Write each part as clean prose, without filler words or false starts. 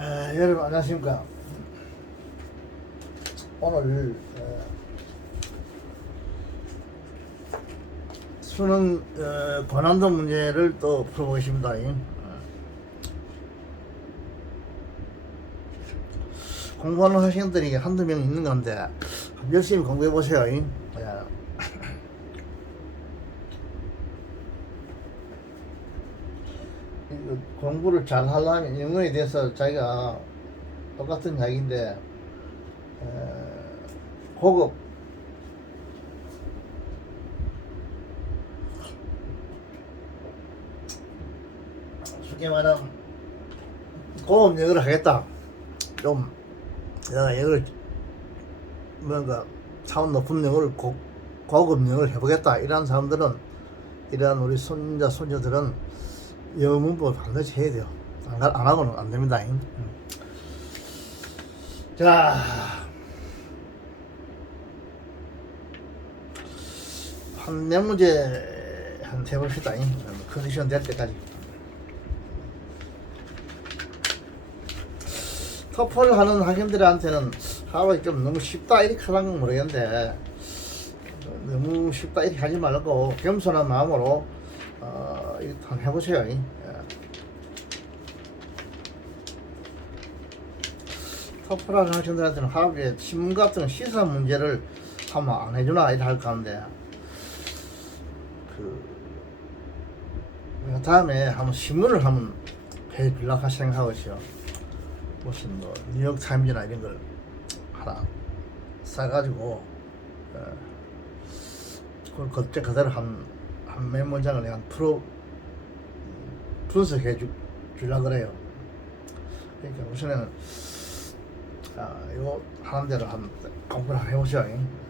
여러분 안녕하십니까. 오늘 수능 고난도 문제를 또 풀어보겠습니다. 공부하는 학생들이 한두 명 있는 건데 열심히 공부해 보세요. 공부를 잘 하려면 영어에 대해서 자기가 똑같은 이야기인데 고급 쉽게 말하면 고급 영어를 하겠다. 좀 내가 영어를 뭔가 차원 높은 영어를 고급 영어를 해보겠다. 이런 사람들은 이러한 우리 손자 손녀들은 영어 문법 반드시 해야 돼요. 안 하고는 안 됩니다. 자, 한 몇 문제 한 해봅시다. 컨디션 될 때까지. 토플 하는 학생들한테는 하루에 좀 너무 쉽다 이렇게 하는 건 모르겠는데 너무 쉽다 이렇게 하지 말고 겸손한 마음으로 이렇게 한번 해보세요. 토플 하는 학생들한테는 하루에 신문 같은 시사 문제를 하면 안 해주나 이렇게 할 건데 다음에 한번 신문을 한번 해주려고 생각하고 있어요. 무슨 뭐 뉴욕 타임즈나 이런 걸 하나 싸가지고 그걸 그대로 한 몇 문장을 그냥 분석해 주려고 그래요. 그러니까 우선은 이거 하는 대로 한번 공부를 한번 해보시죠.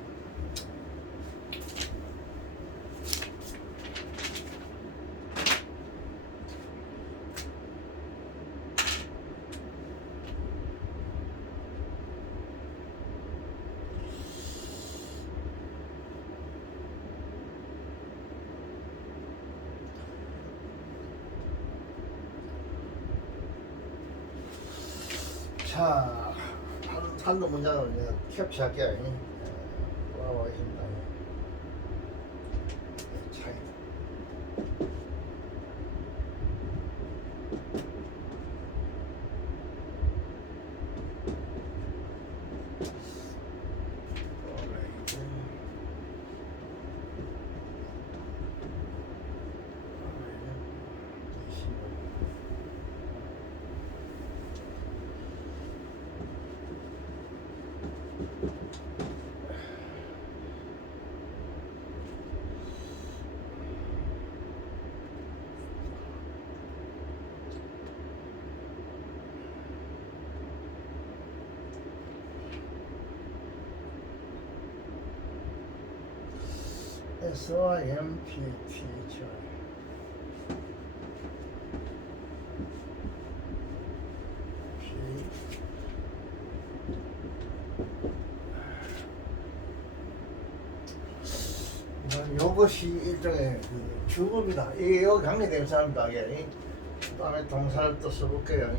자, 한두 문장을 내가 캡처할게요. 돌아보겠습니다. 차이. SIMPTHI 이것이 일종의 주법이다. 이거 강의되는 사람이다. 그 다음에 동사를 또 써볼게요.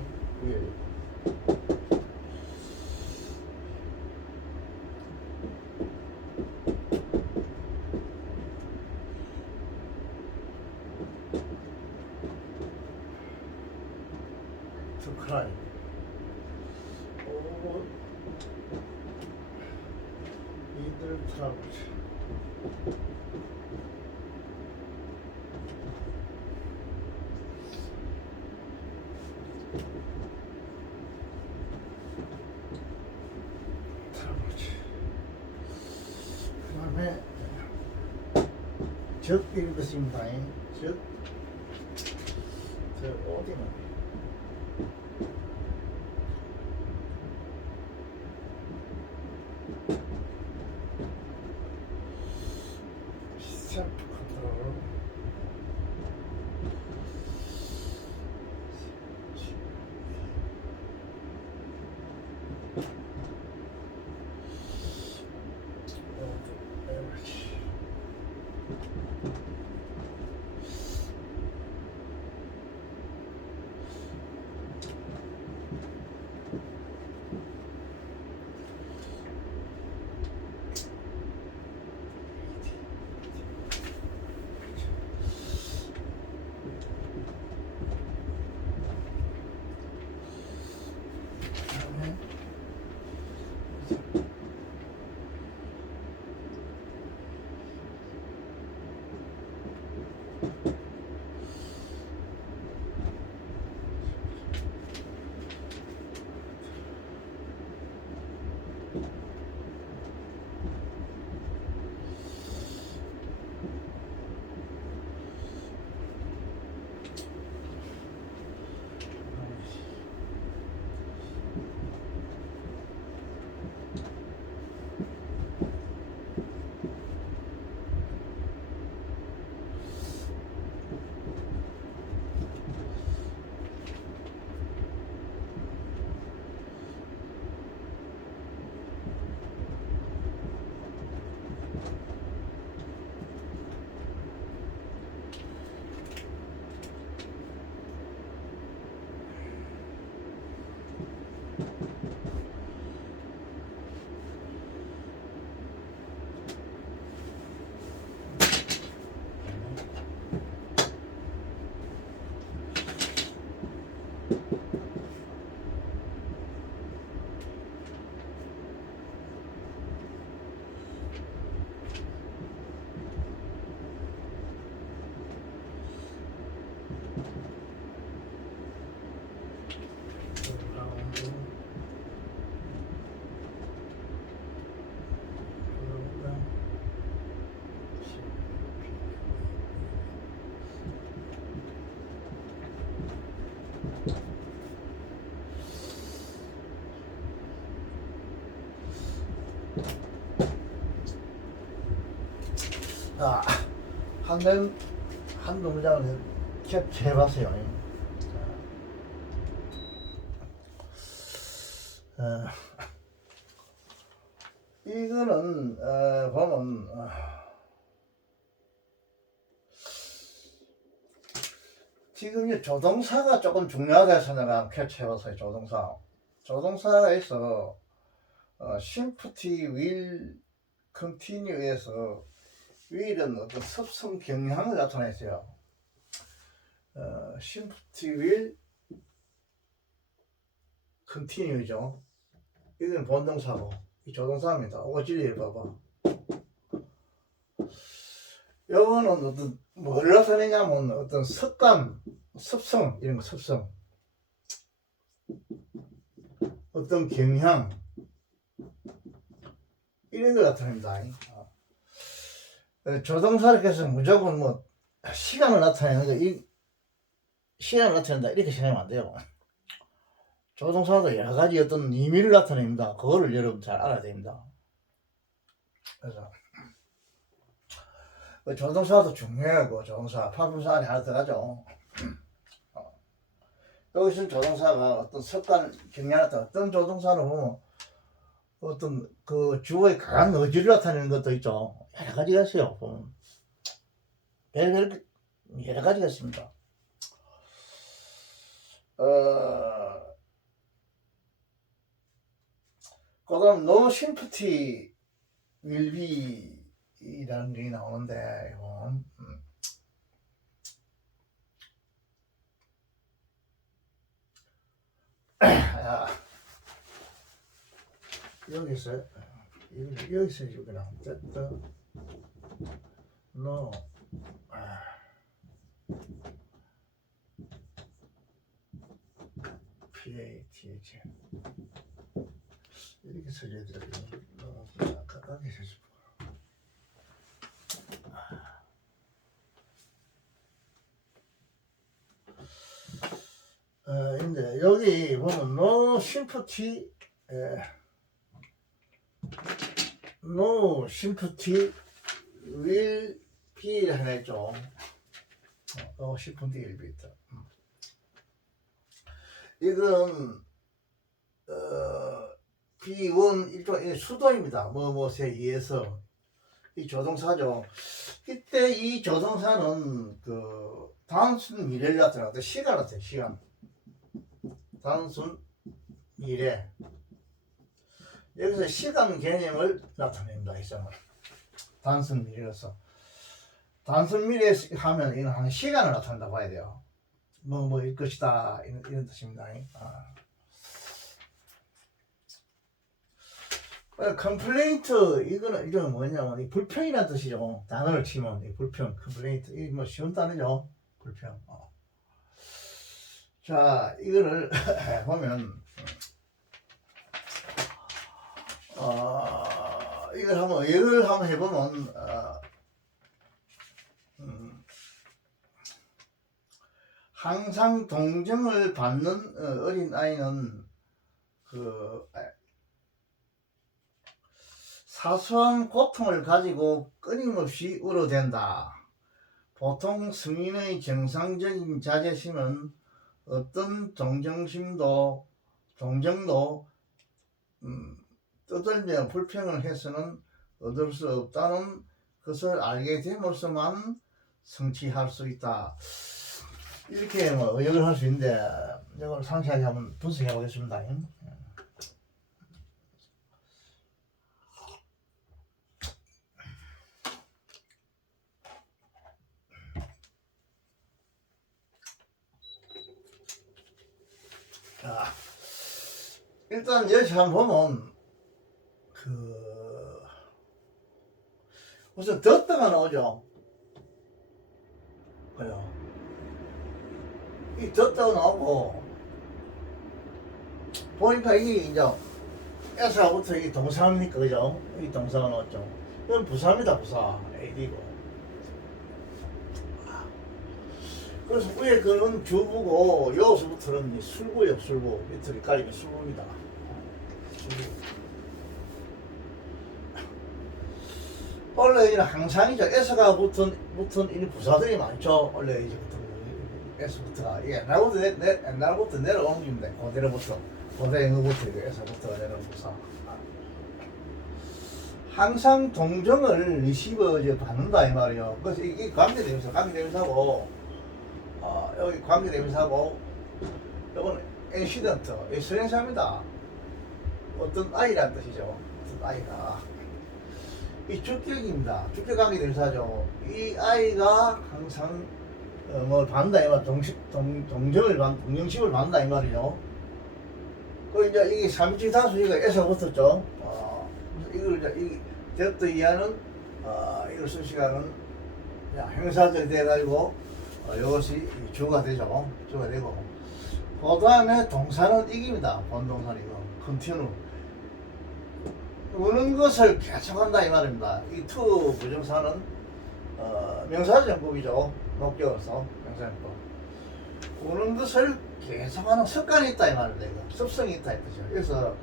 To cry. 이들 트러블. 그 다음에 적 읽었습니다. 적 어디는 셀프 컨트롤. 자, 한 동작을 캡처해봤어요. 이거는 보면 지금 이 조동사가 조금 중요하다 해서 내가 캡처해봤어요. 조동사에서 심프티 윌 컨티뉴에서 윌은 어떤 습성 경향을 나타냈어요. 심프티 윌 컨티뉴죠. 이건 본동사고 이 조동사입니다. 오질리 봐봐. 요거는 어떤 뭘 나타내냐면 어떤 습관, 습성 이런 거 습성, 어떤 경향 이런 걸 나타냅니다. 조동사를 해서 무조건 뭐 시간을 나타내는 거, 이 시간을 나타낸다 이렇게 생각하면 안 돼요. 조동사도 여러 가지 어떤 의미를 나타냅니다. 그거를 여러분 잘 알아야 됩니다. 그래서 조동사도 중요하고 조동사, 파동사 안에 하나 들어가죠. 여기서는 조동사가 어떤 습관, 경향을 나타내 어떤 조동사는 보면 어떤 그 주어의 강한 의지를 나타내는 것도 있죠. 여러 가지가 있어요. 보면 별별 여러 가지가 있습니다. 그다음 no sympathy will be 이라는 게 나오는데 이건 여기서 여기 나왔다. no PATH 이렇게 써줘야 되거든요. 가깝게 써줘. 근데 여기 보면 no sympathy, no sympathy will be 하나 있죠. no sympathy will be 있다. 이건 B1 일종의 수도입니다. 뭐뭐에 의해서 이 조동사죠. 이때 이 조동사는 그 단순 미래를 나타내고 시간 같아요. 시간. 단순 미래. 여기서 시간 개념을 나타냅니다. 이성은 단순 미래로서. 단순 미래 하면 이건 한 시간을 나타낸다 봐야 돼요. 뭐일 것이다 이런 뜻입니다. 컴플레인트 이거는 뭐냐면 이 불평이라는 뜻이죠. 단어를 치면 이 불평, 컴플레인트 이 뭐 쉬운 단어죠. 불평. 자 이거를 보면 이걸 한번 해보면 항상 동정을 받는 어린 아이는 그 사소한 고통을 가지고 끊임없이 울어댄다. 보통 성인의 정상적인 자제심은 어떤 동정도 떠들며 불평을 해서는 얻을 수 없다는 것을 알게 됨으로써만 성취할 수 있다. 이렇게 뭐 의역을 할 수 있는데 이걸 상세하게 한번 분석해 보겠습니다. 자, 일단 여기 한번 보면 우선 덧다가 나오죠. 그래요. 이 덧다가 나오고 보니까 이게 이제 에서부터 이 동사입니까, 그죠? 이 동사가 나왔죠. 이건 부사입니다, 부사. AD고. 그래서 위에 거는 주부고 여기서부터는 술부예요, 술부. 밑을 가리면 술부입니다. 술부. 원래 이는 항상이죠. 에서가 붙은 이 부사들이 많죠. 원래 이제부터 에서부터가 옛날부터 내려오는 겁니다. 고대로부터 고대 영어부터 에서부터가 내려오는 부사. 항상 동정을 리시버 받는다 이 말이에요. 그래서 이 관계대명사고 여기 관계대명사고 이거는 인시던트, 선행사입니다. 어떤 아이란 뜻이죠. 어떤 아이가 이 주격입니다. 주격 관계대명사죠. 이 아이가 항상 뭘 받는다 이 말, 동정심을 받는다 이 말이죠. 그 이제 이게 삼지 다수가 에서 붙었죠. 이걸 이제 됐다 이하는 이걸 쓸 시간은 행사적이 돼가지고 이것이 주가 되죠. 주가 되고 그 다음에 동사는 이깁니다. 본동사는 이거 컨티뉴 우는 것을 계속한다 이 말입니다. 이 투 부정사는 명사전법이죠. 목적어서 명사전법. 우는 것을 계속하는 습관이 있다 이 말입니다. 이거 습성이 있다 이 뜻이죠. 그래서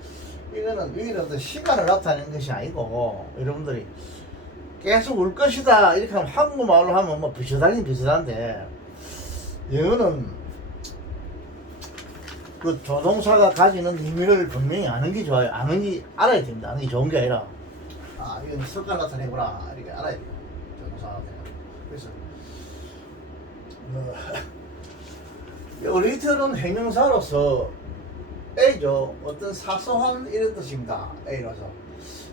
이거는 위로 시간을 나타내는 것이 아니고 여러분들이 계속 울 것이다 이렇게 하면 한국말로 하면 뭐 비슷하긴 비슷한데 영어는 그 조동사가 가지는 의미를 분명히 아는 게 좋아요. 아는 게 알아야 됩니다. 아는 게 좋은 게 아니라 이건 습관 나타내구나 이렇게 알아야 돼요. 조동사 나타내. 그래서 리틀은 행명사로서 A죠. 어떤 사소한 이런 뜻입니다. A라서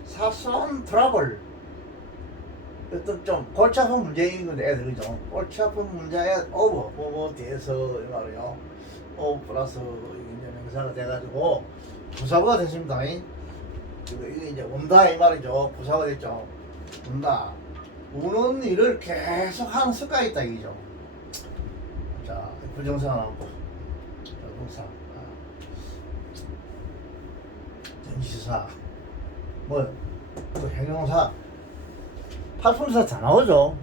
사소한 트러블 어떤 좀 골치 아픈 문제인 건데 애들 그죠? 골치 아픈 문제에 오버 뒤에서 이 말이요. 오버 플러스 이제 명사가 돼가지고 부사가 됐습니다. 이게 이제 운다 이 말이죠. 부사가 됐죠. 운다. 우는 일을 계속 하는 습관이 있다 이죠. 자 부정사가 나오고 동사. 전치사 또 형용사 팔품사 다 나오죠.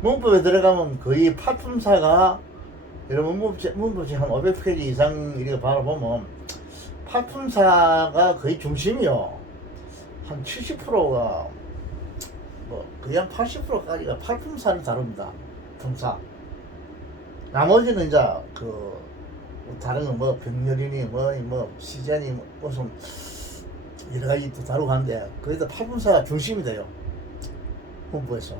문법에 들어가면 거의 팔품사가 여러분 문법책 한 500페이지 이상 이렇게 바라보면 팔품사가 거의 중심이요. 한 70%가 거의 한 80%까지가 팔품사를 다룹니다. 품사. 나머지는 이제 다른 건 병렬이니 시전이 무슨 여러 가지 또 다루고 하는데 거기다 팔품사가 중심이 돼요. 문법에서.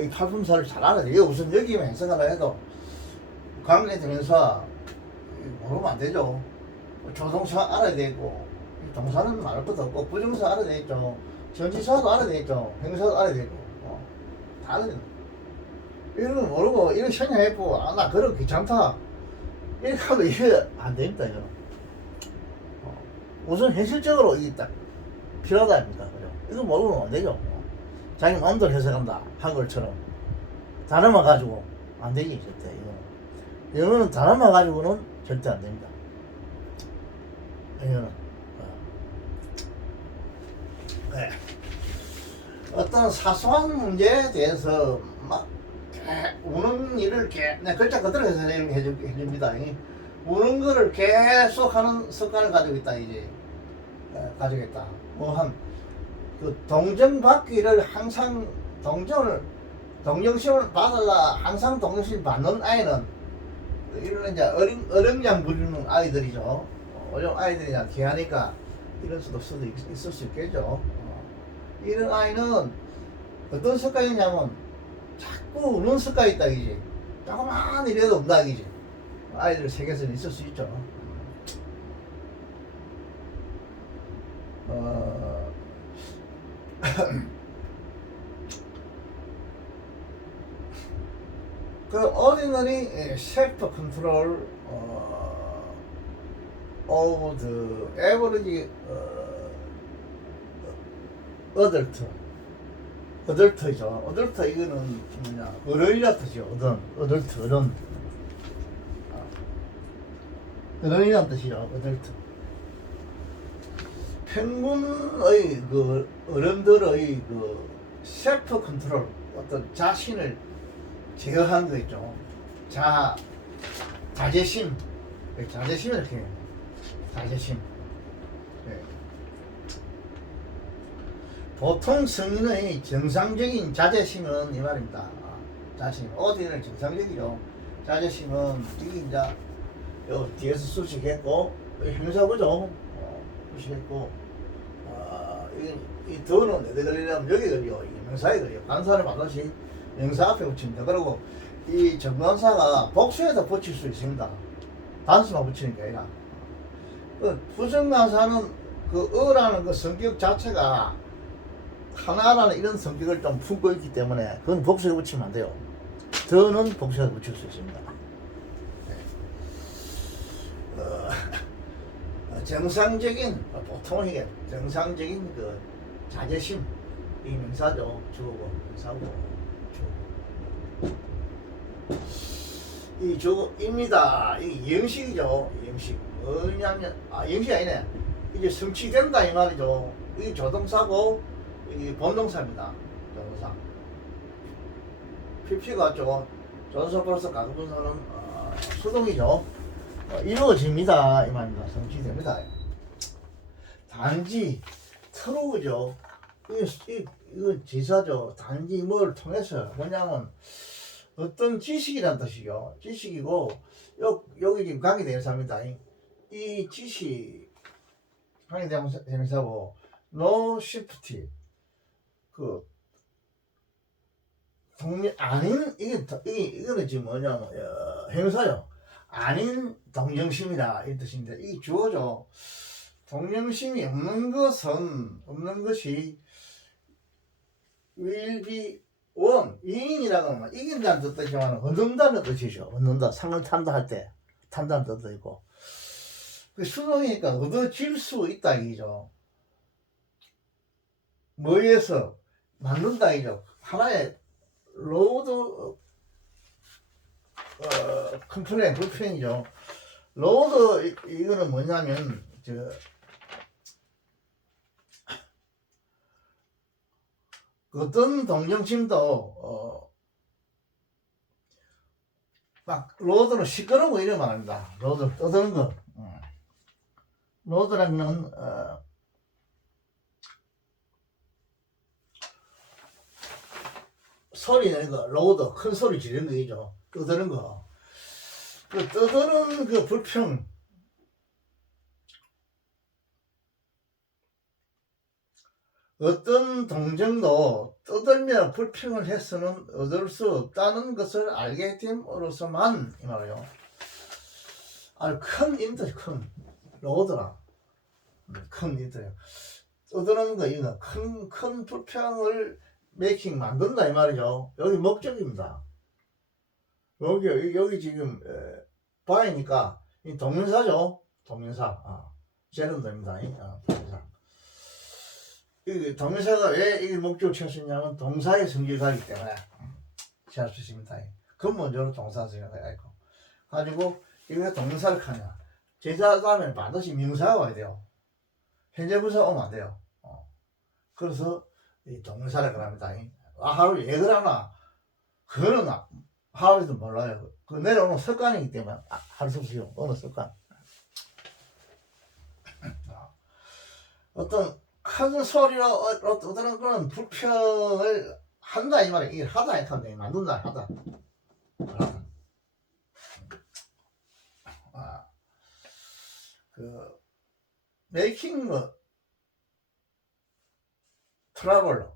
이 팔품사를 잘 알아야 돼요. 우선 여기만 해석하라 해도 관계대명사 모르면 안 되죠. 조동사 알아야 되고 동사는 말할 것도 없고 부정사 알아야 되겠죠. 전치사도 알아야 되겠죠. 행사도 알아야 되고 다 알아야 됩니다. 이런 거 모르고 이거 현양했고 나 그런 귀찮다 이렇게 하면 이게 안 됩니다. 이거. 우선 현실적으로 이게 딱 필요하다 아닙니까? 그죠? 이거 모르면 안 되죠. 자기 마음대로 해석한다. 한글처럼. 단어만 가지고 안 되지, 절대. 이거. 영어는 단어만 가지고는 절대 안 됩니다. 영어는. 네. 어떤 사소한 문제에 대해서 막 우는 일을 그냥 글자 그대로 해서 해줍니다. 우는 거를 계속 하는 습관을 가지고 있다, 이제. 가지고 있다. 그 동정받기를 항상 동정심을 받으려 항상 동정심 받는 아이는 이런 이제 어령장 부리는 아이들이죠. 어령 아이들이 귀하니까 이럴 수도 있을 수 있겠죠. 이런 아이는 어떤 습관이냐면 자꾸 우는 습관이 있다 이지. 조그만 일에도 운다 이지. 아이들 세계에서는 있을 수 있죠. 그 ordinary self control of the average adult죠. adult 이거는 뭐냐 어른이라 뜻이죠. adult 어른이란 뜻이죠. adult. 평균의 그 어른들의 그 셀프 컨트롤 어떤 자신을 제어하는 거 있죠. 자제심. 자제심을 이렇게 해요. 자제심. 네. 보통 성인의 정상적인 자제심은 이 말입니다. 자신, 어디는 정상적이죠. 자제심은 이게 이제 요 뒤에서 수식했고 형사보죠. 수식했고 이 더는 어디 걸리냐면 여기 걸려. 이 명사에 걸려. 관사를 반드시 명사 앞에 붙입니다. 그리고 이 정관사가 복수에다 붙일 수 있습니다. 단수만 붙이는 게 아니라. 부정관사는 그 어라는 그 성격 자체가 하나라는 이런 성격을 좀 품고 있기 때문에 그건 복수에 붙이면 안 돼요. 더는 복수에 붙일 수 있습니다. 정상적인 보통 이게 정상적인 그 자제심 이 명사죠. 주어고 명사고 이 주어입니다. 이 영식이죠. 영식 뭐냐면 영식 아니네. 이제 성취된다 이 말이죠. 이 조동사고 이 본동사입니다. 조동사. PP가 조동사 플러스 가급분사는 수동이죠. 이루어집니다 이 말입니다. 성취됩니다. 단지 트루죠. 이건 지사죠. 단지 뭘 통해서 뭐냐면 어떤 지식이란 뜻이요. 지식이고 여기 지금 관계대명사입니다. 이 지식 관계대명사고 no shift 그 아닌 이거는 지금 뭐냐면 형사요. 아닌 동정심이다 이 뜻인데 이 주어죠. 동정심이 없는 것이 will be won 이인이라고 하면 이긴다는 뜻도 있지만 얻는다는 뜻이죠. 얻는다 상을 탄다 할 때 탄다는 뜻도 있고 수동이니까 얻어질 수 있다 이죠. 뭐에서 만든다 이죠. 하나의 로드 컨트롤의 불편이죠. 로드 이거는 뭐냐면 어떤 동정심도 막 로드는 시끄러운 거 이런 말 합니다. 로드 떠드는 거. 로드라는 소리 내는 거, 로드 큰 소리 지르는 거이죠. 떠드는 거. 그 떠드는 그 불평. 어떤 동정도 떠들며 불평을 해서는 얻을 수 없다는 것을 알게 됨으로써만 이 말이에요. 큰 인들 큰 로드라 큰 인들 떠드는 거 이거 큰 불평을 만든다 이 말이죠. 여기 목적입니다. 여기 지금 바이니까 이 동명사죠. 동명사. 제론됩니다. 동사. 이 동사가 왜 이 목적을 취할 수 있냐면 동사의 성질가이기 때문에 취할 수 있습니다. 근본적으로 동사 생각해야 있고 가지고 이거 동사를 하냐 제자 다음에 반드시 명사가 와야 돼요. 현재 분사 오면 안 돼요. 그래서 이 동사를 그럽니다. 하루 얘기를 하나 그거는 하루에도 몰라요. 그 내려오는 습관이기 때문에 할 수 없어요. 어느 습관. 어떤 큰 소리로 어떤 그런 불평을 한다 이 말이야. 이게 하다 이렇게 하면 만든다 하다. 그 메이킹 트러블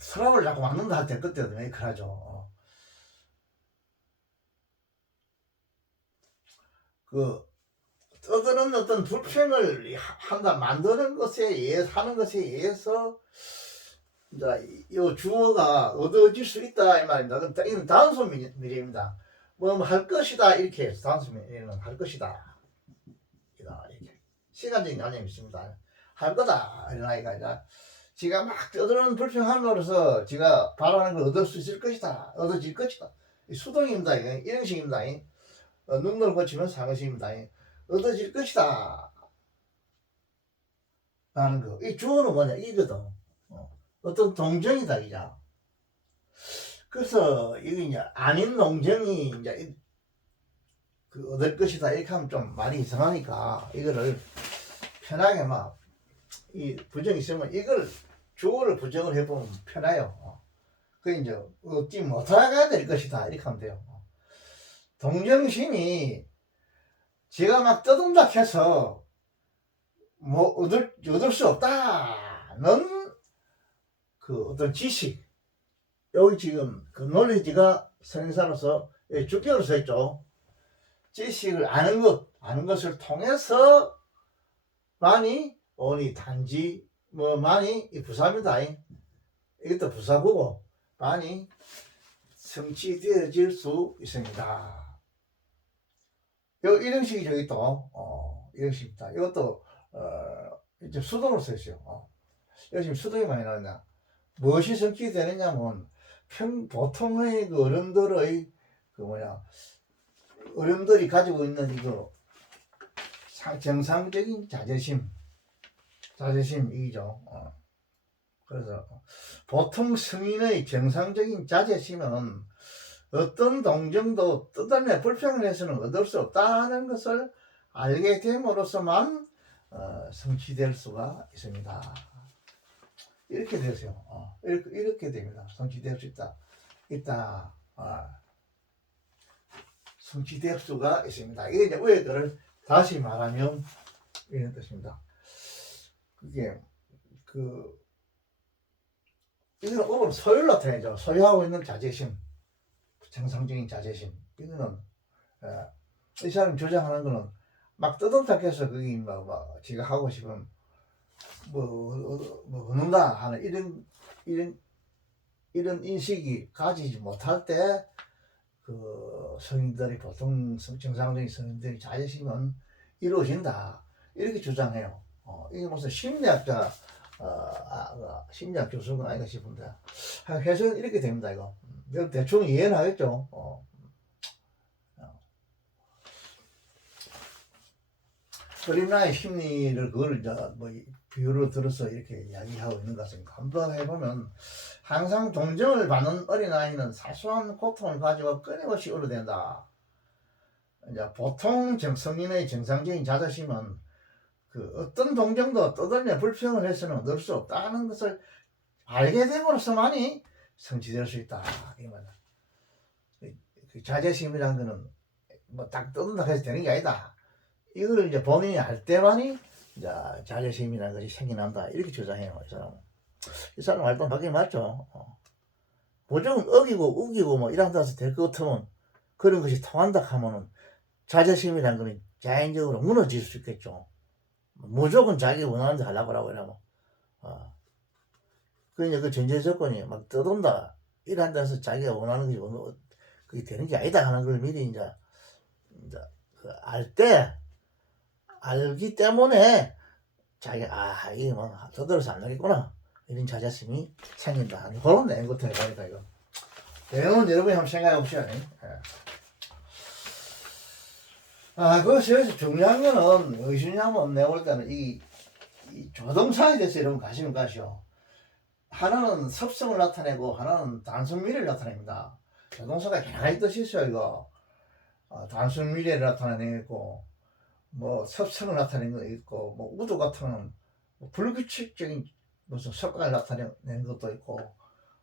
트러블 자꾸 만든다 할 때 그때도 메이크를 하죠. 그 떠드는 어떤 불평을 한다 만드는 것에 의해서 하는 것에 의해서 이제 이 주어가 얻어질 수 있다 이 말입니다. 이건 단수 미래입니다. 뭐 할 것이다 이렇게 해서 단수 미래는 할 것이다 이렇게 시간적인 개념이 있습니다. 할 거다 이런 아이가 이제 지가 막 떠드는 불평함으로써 지가 바라는 걸 얻을 수 있을 것이다 얻어질 것이다 수동입니다. 이런 식입니다. 능동을 거치면 상식입니다. 얻어질 것이다 라는 거. 이 주어는 뭐냐 이거든. 어떤 동정이다 이자. 그래서 이게 이제 아닌 동정이 이제 그 얻을 것이다 이렇게 하면 좀 많이 이상하니까 이거를 편하게 막 이 부정이 있으면 이걸 주어를 부정을 해보면 편해요. 그 이제 얻지 못하게 될 것이다 이렇게 하면 돼요. 동정심이 제가 막 떠든다 해서 뭐 얻을 수 없다는 그 어떤 지식 여기 지금 그 논리지가 선행사로서 주격으로 써 있죠. 지식을 아는 것을 통해서 많이 오니 단지 뭐 많이 이 부사입니다. 이것도 부사고고 많이 성취되어질 수 있습니다. 이런 식이 저기 또 이런 식입니다. 이것도 이제 수동으로 써 있어요. 여기 수동이 많이 나오냐 무엇이 성취되느냐면 보통의 그 어른들의 어른들이 가지고 있는 이거 정상적인 자제심이죠. 그래서 보통 성인의 정상적인 자제심은 어떤 동정도 뜯어내 불평을 해서는 얻을 수 없다는 것을 알게 됨으로써만 성취될 수가 있습니다. 이렇게 되세요. 이렇게 됩니다. 성취될 수 있다. 성취될 수가 있습니다. 이게 이제 왜 그를 다시 말하면 이런 뜻입니다. 그게 이거는 오늘 소유를 나타내죠. 소유하고 있는 자제심, 정상적인 자제심. 이거는 이 사람이 주장하는 거는 막 뜨뜻하게서 그게 막 지가 하고 싶은 뭐 얻는다 하는 이런 인식이 가지지 못할 때 그 성인들이 보통 정상적인 성인들이 자제심은 이루어진다 이렇게 주장해요. 이게 무슨 심리학자 심리학 교수는 아닌가 싶은데 해석은 이렇게 됩니다. 이거 대충 이해는 하겠죠. 그림나의 심리를 그걸 이제 뭐 비유로 들어서 이렇게 이야기하고 있는 것을 감독해 보면 항상 동정을 받는 어린아이는 사소한 고통을 가지고 끊임없이 울어댄다. 이제 보통 성인의 정상적인 자존심은 그 어떤 동정도 떠들며 불평을 해서는 얻을 수 없다는 것을 알게 됨으로써만이 성취될 수 있다. 이 말이야. 그 자존심이라는 거는 뭐 딱 떠든다 해서 되는 게 아니다. 이걸 이제 본인이 알 때만이 이제 자존심이라는 것이 생겨난다. 이렇게 주장해요. 이 사람 말도 밖에 맞죠. 무조건 어기고 우기고 뭐 이런 데서 될 것 같으면 그런 것이 통한다 하면은 자존심이라는 거는 자연적으로 무너질 수 있겠죠. 무조건 자기 원하는 데 하려고 이러면 그러니까 그 전제 조건이 막 떠돈다 이런 데서 자기가 원하는 것이 그게 되는 게 아니다 하는 걸 미리 이제 알 때 알기 때문에 자기 이게 뭐 떠들어서 안 되겠구나 이런 자존심이 생긴다. 그런 내용 같은 거 보니까 이거 내용은 여러분이 한번 생각해 보시오. 그래서 중요한 거는 무엇이냐면 내가 볼 때는 이 조동사에 대해서 여러분 관심을 가시오. 하나는 섭성을 나타내고 하나는 단순 미래를 나타냅니다. 조동사가 여러 가지 뜻이 있어요. 이거 단순 미래를 나타내고 뭐 섭성을 나타내는 거 있고 뭐 우도 같은 거는 뭐 불규칙적인 무슨 습관을 나타내는 것도 있고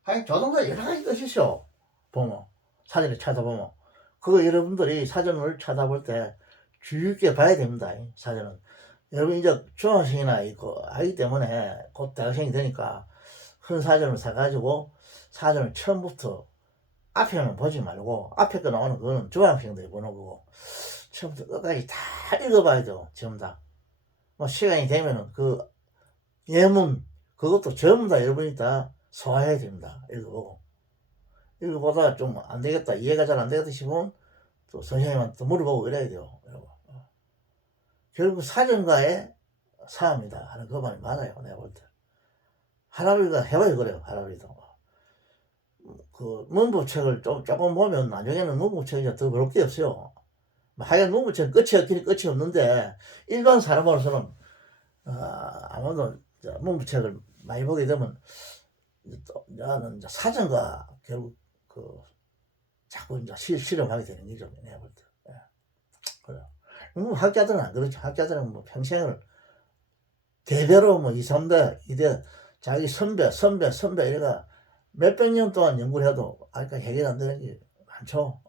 하여간 조동사 여러 가지 뜻이 있어. 보면 사전을 찾아보면 그거 여러분들이 사전을 찾아볼 때 주의 깊게 봐야 됩니다. 사전은 여러분 이제 중학생이나 있고 하기 때문에 곧 대학생이 되니까 큰 사전을 사가지고 사전을 처음부터 앞에만 보지 말고 앞에 거 나오는 그거는 중학생들이 보는 거고 처음부터 끝까지 다 읽어봐야 돼요. 전부 다. 뭐 시간이 되면은 그 예문 그것도 전부 다 여러분이 다 소화해야 됩니다. 읽어보고 읽어보다가 좀 안 되겠다 이해가 잘 안 되겠다 싶으면 또 선생님한테 물어보고 이래야 돼요. 여러분. 결국 사전과의 싸움이다 하는 그 말이 맞아요. 내가 볼 때. 할아버지가 해봐요 그래요. 할아버지도. 그 문부책을 조금 보면 나중에는 문부책이 더 배울 게 없어요. 하여간 문부책 끝이 없는데 일반 사람으로서는 아마도 문부책을 많이 보게 되면 나는 이제 사전과 결국 그 자꾸 이제 실험하게 되는 거죠. 내가 볼 때. 그래요. 학자들은 안 그렇죠. 학자들은 뭐 평생을 대대로 뭐 2, 3대, 2대 자기 선배 이래가 몇백 년 동안 연구를 해도 아직까지 해결 안 되는 게 많죠.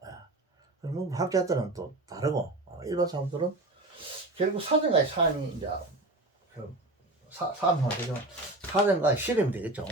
그럼 학자들은 또 다르고 일반 사람들은 결국 사전과의 삶이 이제 그 삶이 되죠. 사전과의 실험이 되겠죠.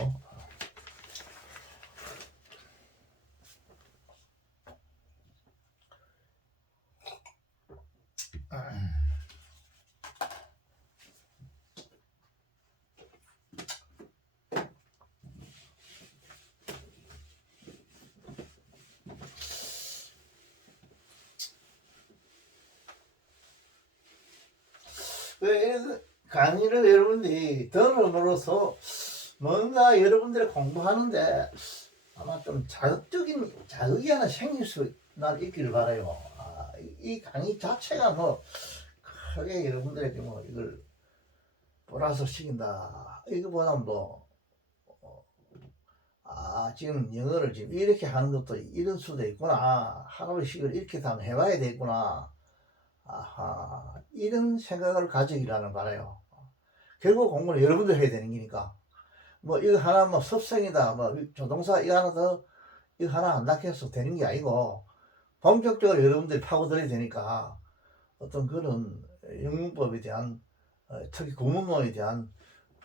강의를 여러분들이 들음으로써 뭔가 여러분들이 공부하는데 아마 좀 자극이 하나 생길 수 있기를 바라요. 이 강의 자체가 뭐 크게 여러분들에게 뭐 이걸 보라서 시킨다 이거보다는 뭐 지금 영어를 지금 이렇게 하는 것도 이런 수도 있구나 하루씩을 이렇게 다 해봐야 되겠구나 이런 생각을 가지기라는 바라요. 결국 공부는 여러분들 해야 되는 거니까 뭐 이거 하나 뭐 섭성이다 뭐 조동사 이거 하나 더 이거 하나 안 닦여서 되는 게 아니고 본격적으로 여러분들이 파고들어야 되니까 어떤 그런 영문법에 대한 특히 구문론에 대한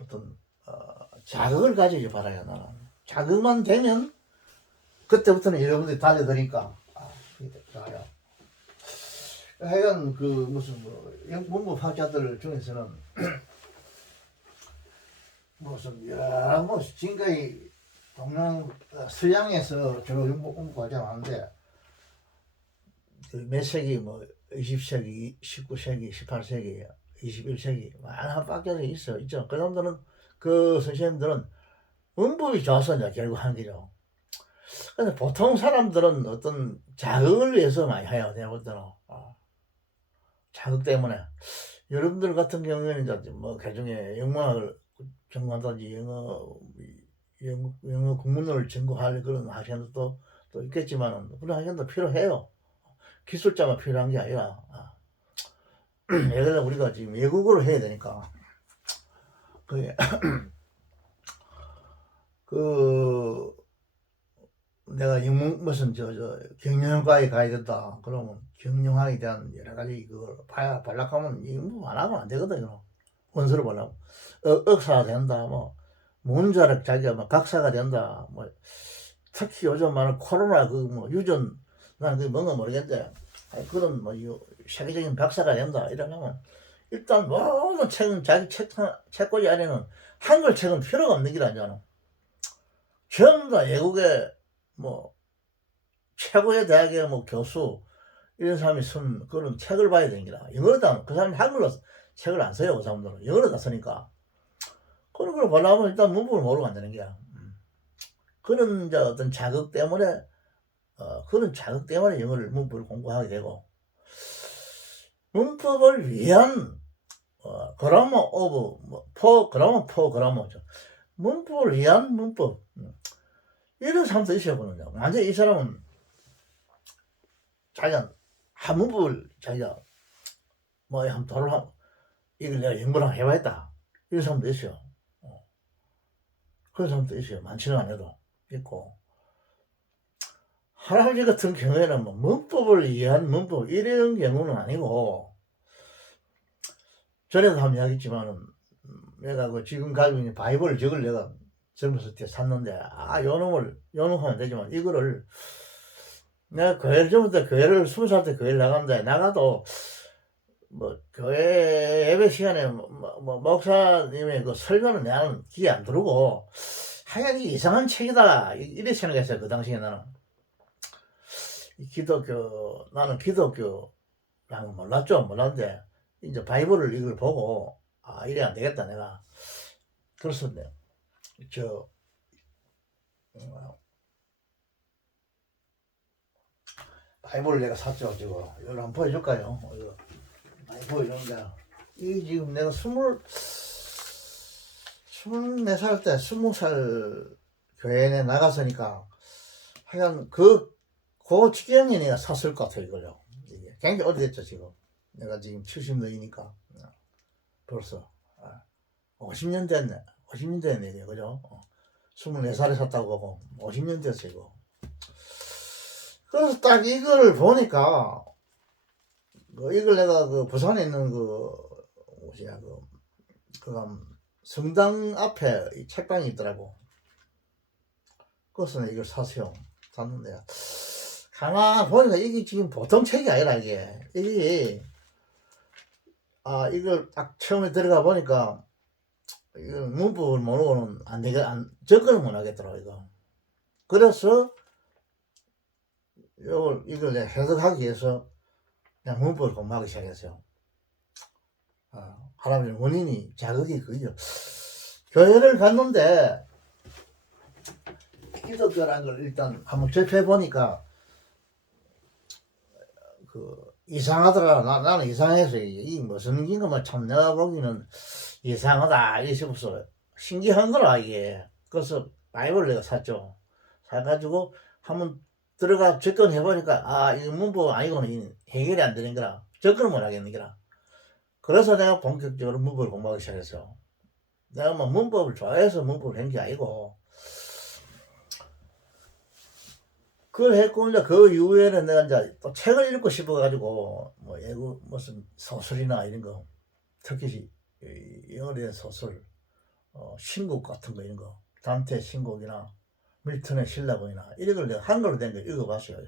어떤 자극을 가지기 바라요. 나는 자극만 되면 그때부터는 여러분들이 달려드니까 그게 좋아요. 하여간 그 무슨 뭐 문법 학자들 중에서는 무슨 뭐 지금까지 서양에서 주로 공부하지 않았는데 몇 세기 뭐 20세기, 19세기, 18세기, 21세기 많은 학자들이 있죠. 그 사람들은 그 선생님들은 문법이 좋아서 이제 결국 한 거죠. 근데 보통 사람들은 어떤 자극을 위해서 많이 해요. 내가 볼 때는 자극 때문에 여러분들 같은 경우에는 이제 뭐 개중에 영문학을 전공한다든지 영어 국문을 전공할 그런 학생들도 또 있겠지만은 그런 학생도 필요해요. 기술자만 필요한 게 아니라 예를 들어 우리가 지금 외국어를 해야 되니까 그 내가 무슨 경영학과에 가야 된다 그러면 경영학에 대한 여러 가지 그걸 발락하면 공부 안 하면 안 되거든. 원서를 보려면 억사가 된다 뭐 문자력 자기가 뭐 각사가 된다 뭐 특히 요즘 많은 코로나 그 뭐 유전 난 그게 뭔가 모르겠는데 그런 뭐 세계적인 박사가 된다 이러려면 일단 모든 책은 자기 책꽂이 안에는 한글 책은 필요가 없는 게 아니잖아. 전부 다 외국의 뭐 최고의 대학의 뭐 교수 이런 사람이 쓴 그런 책을 봐야 되는 거다. 영어로도 그 사람이 한글로 책을 안 써요. 그 사람들은 영어로 다 쓰니까. 그런 걸 보려면 일단 문법을 모르고 안 되는 거야. 그런 이제 어떤 자극 때문에 그런 자극 때문에 영어를 문법을 공부하게 되고, 문법을 위한 그라머 오브 그라머죠. 문법을 위한 문법. 이런 사람도 있어요. 보는요. 완전 이 사람은 자기가 한 문법을 자기가 뭐 한번 도를 하고 이걸 내가 연구를 해봐야겠다. 이런 사람도 있어요. 그런 사람도 있어요. 많지는 않아도 있고. 할아버지 같은 경우에는 뭐 문법을 위한 문법 이런 경우는 아니고, 전에도 한번 이야기했지만은 내가 그 지금 가지고 있는 바이블 저걸 내가 젊었을 때 샀는데 요놈하면 되지만 이거를 내가 교회를 전부터 교회를 20살 때 교회를 나간다 나가도 뭐 교회 예배 시간에 뭐 목사님의 그 설교는 내가 귀에 안 들어오고 하여간 이상한 책이다 이래 생각했어요. 그 당시에 나는 나는 기독교라는 몰랐는데 이제 바이블을 이걸 보고 이래 안 되겠다 내가. 그래서 바이블을 내가 샀죠. 지금 이걸 한번 보여줄까요? 이거 많이 보여주는데 이 지금 내가 24살 때 20살 교회에 나갔으니까 하여간 그 지경에 내가 샀을 것 같아요. 이걸요. 이게 굉장히 오래됐죠. 지금 내가 지금 70년이니까 벌써 50년 됐네. 50년 됐네. 그죠? 24살에 샀다고 하고 50년 됐어요. 이거. 그래서 딱 이걸 보니까 이걸 내가 그 부산에 있는 성당 앞에 이 책방이 있더라고. 그래서 내가 이걸 샀는데 가만 보니까 이게 지금 보통 책이 아니라 이게 이걸 딱 처음에 들어가 보니까 이거 문법을 모르고는 접근을 못 하겠더라고 이거. 그래서 이걸 내가 해석하기 위해서 그냥 문법을 공부하기 시작했어요. 하라면 원인이 자극이 그죠. 교회를 갔는데 기독교라는 걸 일단 한번 접해 보니까 이상하더라. 나는 이상해서 이 무슨 인가만 참 내가 보기는 이상하다 이 싶어서 신기한 거라 이게. 그래서 바이블을 내가 샀죠. 사가지고 한번 들어가 접근해 보니까 이 문법 아니고는 해결이 안 되는 거라. 접근을 못 하겠는 거라. 그래서 내가 본격적으로 문법을 공부하기 시작했어. 내가 뭐 문법을 좋아해서 문법을 한 게 아니고, 그걸 했고 이제 그 이후에는 내가 이제 또 책을 읽고 싶어가지고 뭐 무슨 소설이나 이런 거, 특히 영어에 대한 소설, 신곡 같은 거 이런 거, 단테 신곡이나 밀턴의 신라본이나 이런 걸 내가 한글로 된 거 읽어봤어요.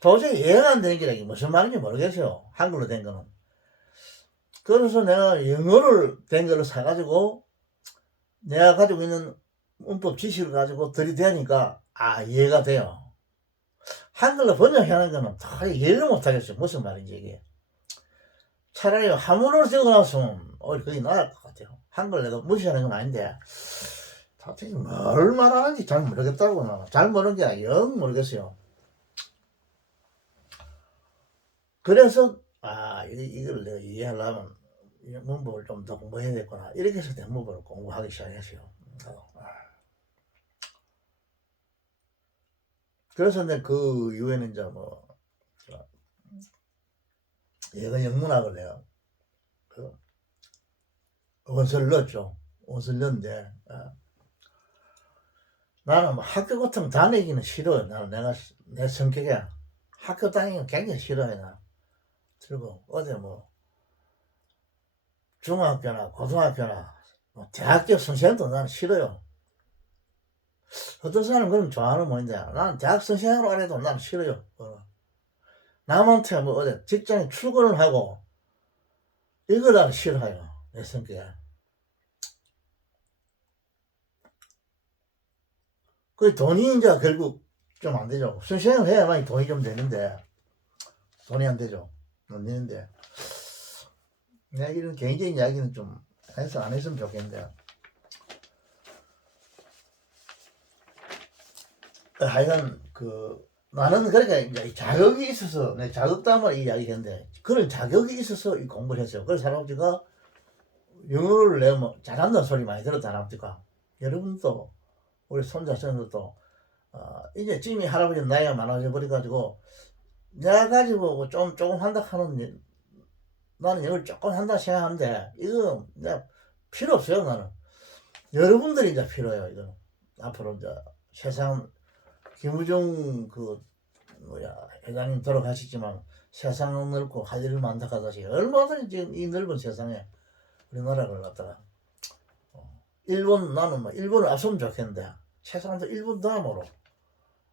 도저히 이해가 안 되는 게 무슨 말인지 모르겠어요. 한글로 된 거는. 그래서 내가 영어를 된 거를 사가지고 내가 가지고 있는 문법 지식을 가지고 들이대니까 이해가 돼요. 한글로 번역하는 거는 다 이해를 못하겠어요. 무슨 말인지 이게. 차라리 한문으로 적어놨으면 거의 나을 것 같아요. 한글 내가 무시하는 건 아닌데 도대체 뭘 말하는지 잘 모르겠다고. 나는 잘 모르는 게 아니라 영 모르겠어요. 그래서 이걸 내가 이해하려면 문법을 좀 더 공부해야 되겠구나 이렇게 해서 내가 문법을 공부하기 시작했어요. 그래서 내가 그 이후에는 이제 예가 영문학을 내가 원서를 넣었죠. 원서를 넣었는데 나는 학교 같은 거 다니기는 싫어요. 내 성격에 학교 다니기는 굉장히 싫어해. 나 그리고 어디 중학교나 고등학교나 대학교 선생님도 나는 싫어요. 어떤 사람은 그럼 좋아하는 모인데 나는 대학 선생으로 안 해도 나는 싫어요. 남한테 어디 직장에 출근을 하고 이걸 나는 싫어요. 내 성격에. 그 돈이 이제 결국 좀 안 되죠. 선생을 해야만 돈이 좀 되는데 돈이 안 되죠. 안 되는데 내가 이런 개인적인 이야기는 좀 해서 안 했으면 좋겠는데, 하여간 나는 그러니까 이제 자격이 있어서 내 자격담을 이야기했는데 그런 자격이 있어서 이 공부를 했어요. 그래서 할아버지가 영어를 내면 잘한다는 소리 많이 들었다 할아버지가. 여러분도 우리 손자손들도 이제 지금이 할아버지 나이가 많아져 버려가지고 내가 가지고 조금 한다 하는 나는 영어를 조금 한다 생각하는데 이거 내가 필요 없어요. 나는 여러분들이 이제 필요해요. 이거 앞으로 이제 세상 김우중 회장님 돌아가셨지만 세상은 넓고 할 일을 많다 하다시 얼마든지 지금 이 넓은 세상에 우리나라를 갖다가 일본 나는 뭐 일본을 앞서면 좋겠는데 세상도 일본 다음으로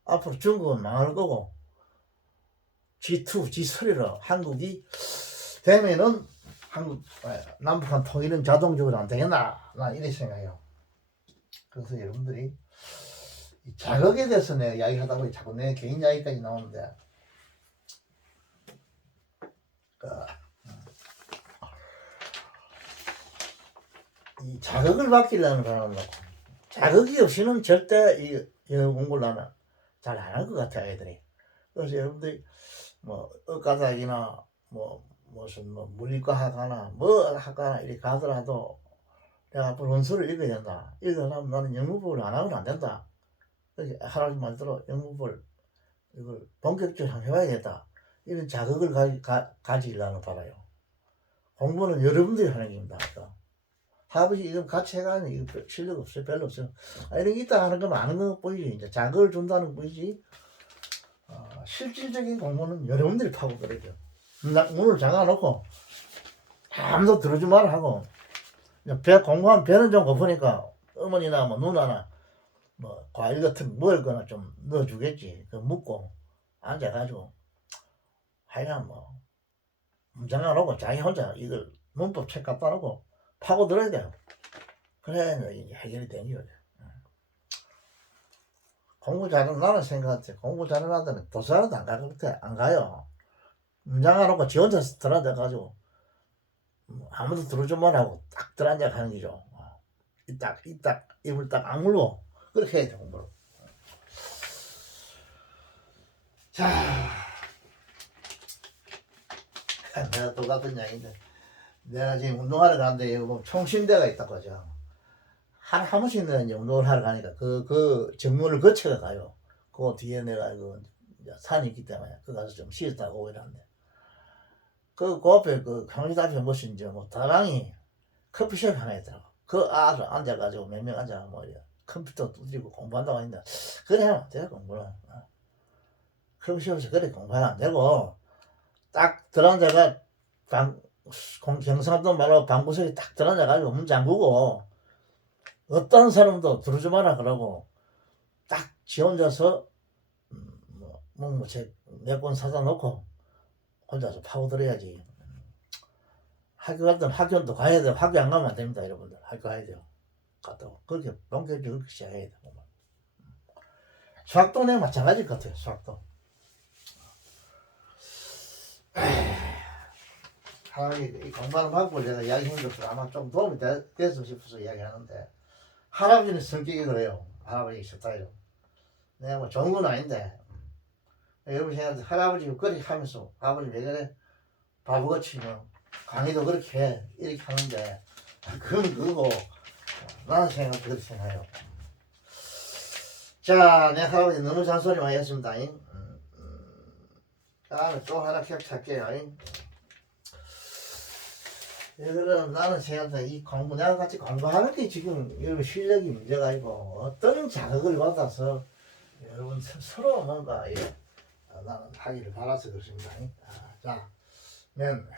앞으로 중국은 망할 거고 G2, G3로 한국이 되면은 한국 남북한 통일은 자동적으로 안 되겠나 난 이렇게 생각해요. 그래서 여러분들이 자격에 대해서 내가 이야기하다 보니 자꾸 내 개인 이야기까지 나오는데 이 자격을 받기려는 사람은 자격이 없이는 절대 이 영어 공부를 하면 잘 안 할 것 같아 애들이. 그래서 여러분들이 뭐 의과대학이나 뭐 무슨 뭐 물리과 학과나 뭐 학과나 이렇게 가더라도 내가 앞으로 원서를 읽어야 된다. 읽으려면 나는 영문법을 안 하면 안 된다. 그래서 할아버지 말대로 영문법을 이걸 본격적으로 한번 해봐야겠다. 이런 자극을 가지려는 바라요. 공부는 여러분들이 하는 겁니다. 할아버지 이거 같이 해가는 이거 실력 없어요. 별로 없어요. 이런 게 있다 하는 거 많은 거 보이지. 이제 자극을 준다는 거 보이지. 실질적인 공부는 여러분들이 파고 그러죠. 문을 잠가놓고 아무도 들어주지 말라 하고 배 공부하면 배는 좀 고프니까 어머니나 뭐 누나나 뭐 과일 같은 거 먹을 거나 좀 넣어주겠지. 그 묻고 앉아가지고 하여간 뭐 잠가놓고 자기 혼자 이걸 문법 책 갖다 놓고 파고 들어야 돼요. 그래 이제 해결이 되는 거죠. 공부 잘하는 나는 생각할 공부 잘하는 아들은 도서관도 안 갈 것 같아. 안 가요. 문장해놓고 지 혼자 들어앉아가지고 아무도 들어오지 말라고 딱 들어앉아 가는 거죠. 이딱 입을 딱 악물고 그렇게 해야 돼 공부를. 자, 내가 똑같은 이야기인데 내가 지금 운동하러 가는데 여기 보면 총신대가 있다고 하죠. 한 번씩 내가 이제 운동을 하러 가니까 그 정문을 거쳐가 가요. 그 뒤에 내가 산이 있기 때문에 그 가서 좀 쉬었다가 오고 이러는데 그 앞에 강의실 앞에 무슨 이제 뭐 다방이 커피숍 하나 있더라고. 그 아들 앉아가지고 몇 명 앉아 뭐 컴퓨터 두드리고 공부한다고 했는데 그래 하면 안 돼요 공부는. 커피숍에서 그래 공부하면 안 되고 딱 들어앉아가 경상도 말로 방구석에 딱 들어앉아가지고 문 잠그고 어떤 사람도 들어오지 마라 그러고 딱 지 혼자서 몇 권 사다 놓고 혼자서 파고들어야지. 학교 갔던 학교도 가야 돼요. 학교 안 가면 안 됩니다, 여러분들. 학교 가야 돼요. 갔다고. 그렇게 본격적으로 그렇게 시작해야 돼요. 수학도 내가 마찬가지일 것 같아요, 수학도. 이 공부하는 방법을 제가 이야기한 것도 아마 좀 도움이 됐으면 싶어서 이야기하는데, 할아버지는 성격이 그래요. 할아버지 스타일은. 내가 뭐 좋은 건 아닌데, 여러분 생각하는데 할아버지가 그렇게 하면서, 아버지 왜 그래? 바보같이 뭐, 강의도 그렇게 해. 이렇게 하는데, 그건 그거고, 나는 그렇게 생각해요. 자, 내 할아버지 너무 잔소리 많이 했습니다. 다음에 또 하나 기억할게요. 그럼 나는 생각한다. 이 공부, 내가 같이 공부하는 게 지금 여러분 실력이 문제가 아니고 어떤 자극을 받아서 여러분 서로 뭔가 나는 하기를 바라서 그렇습니다. 자, 면.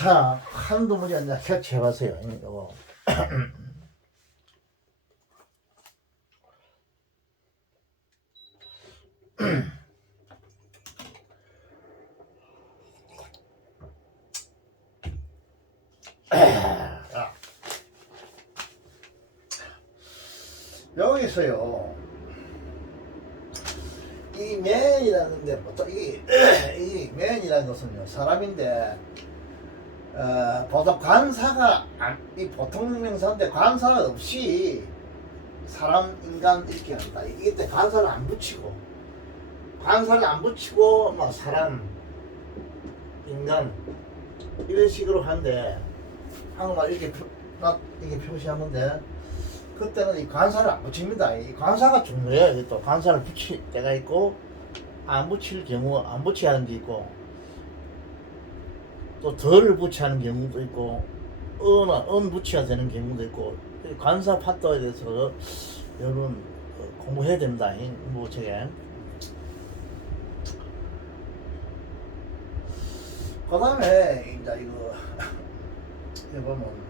자, 한두 문제 이제 캡처해봤어요. 이거. 여기서요, 이 맨이라는 데 보통 이 맨이라는 것은요, 사람인데 보통 관사가 이 보통 명사인데 관사가 없이 사람 인간 이렇게 한다. 이게 때 관사를 안 붙이고 뭐 사람 인간 이런 식으로 하는데 한국말 이렇게 이게 표시하면 돼. 그때는 이 관사를 안 붙입니다. 이 관사가 중요해요. 이게 또 관사를 붙일 때가 있고 안 붙일 경우 안 붙여야 하는 게 있고 또 덜 붙여야 하는 경우도 있고 은 붙여야 되는 경우도 있고 관사 파도에 대해서 여러분 공부해야 됩니다. 뭐 저게 그 다음에 이제 이거 보면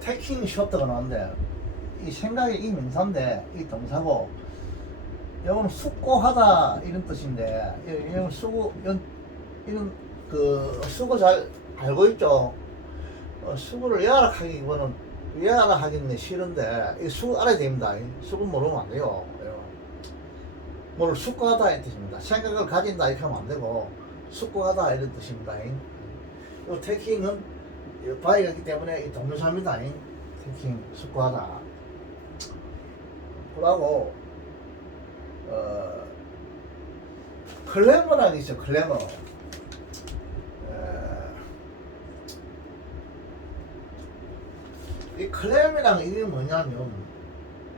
테이킹 셔터가 나오는데 이 생각이 이 명사인데 이 동사고 이거는 숙고하다 이런 뜻인데 이런 이런 그 수고 잘 알고 있죠. 수고를 외아락하기는 싫은데 이 수고 알아야 됩니다. 수고 모르면 안 돼요. 뭘 숙고하다 이런 뜻입니다. 생각을 가진다 이렇게 하면 안 되고 숙고하다 이런 뜻입니다. 이 테이킹은 바이가 있기 때문에 이 동명사입니다. 테이킹 숙고하다. 그러고 클레머라는 게 있죠. 클레머. 이 클레머라는 이게 뭐냐면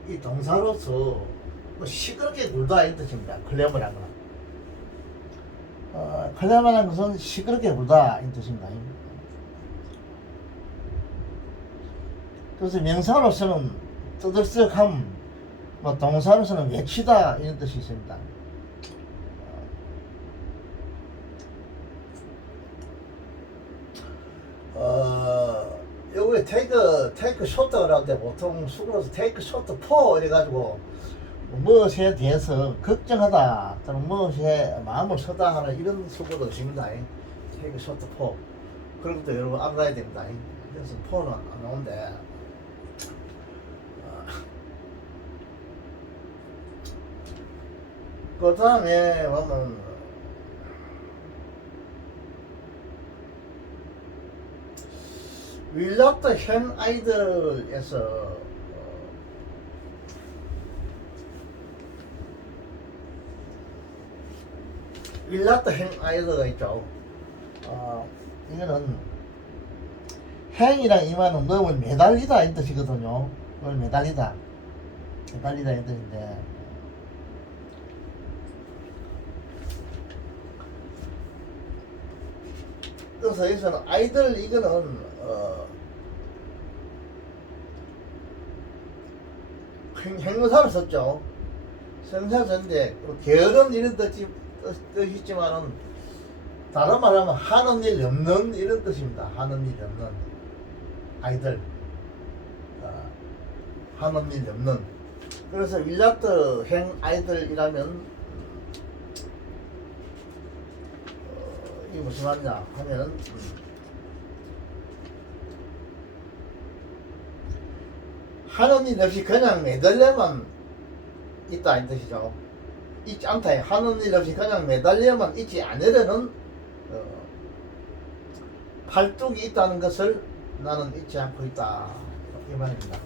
이 동사로서 뭐 시끄럽게 굴다 이런 뜻입니다. 클레머라는 건. 클레머라는 것은 시끄럽게 굴다 이런 뜻입니다. 그래서 명사로서는 떠들썩함, 뭐 동사로서는 외치다 이런 뜻이 있습니다. 요거에 take 그 테이크 쇼트를 할 때 보통 수그러서 테이크 쇼트 포 이래가지고 무엇에 대해서 걱정하다 또는 무엇에 마음을 쓰다 하는 이런 수고도 있습니다. 테이크 쇼트 포 그런 것도 여러분 알아야 됩니다. 그래서 포는 안 나오는데 그 다음에 보면 윌라트 현 아이들에서 윌라트 현 아이들가 있죠. 이거는 행이랑 이만은 너무 매달리다 이 뜻이거든요. 너무 매달리다 이 뜻인데 그래서 여기서는 아이들 이거는 행사를 썼죠. 생사를 썼는데 게으른 이런 뜻이지만은 다른 말하면 하는 일 없는 이런 뜻입니다. 하는 일 없는 아이들 하는 일 없는 그래서 윌라트 행 아이들이라면 이게 무슨 말이냐 하면 하는 일 없이 그냥 매달려만 있다 이 뜻이죠. 있지 않다. 하는 일 없이 그냥 매달려만 있지 않으려는 팔뚝이 있다는 것을 나는 잊지 않고 있다 이 말입니다.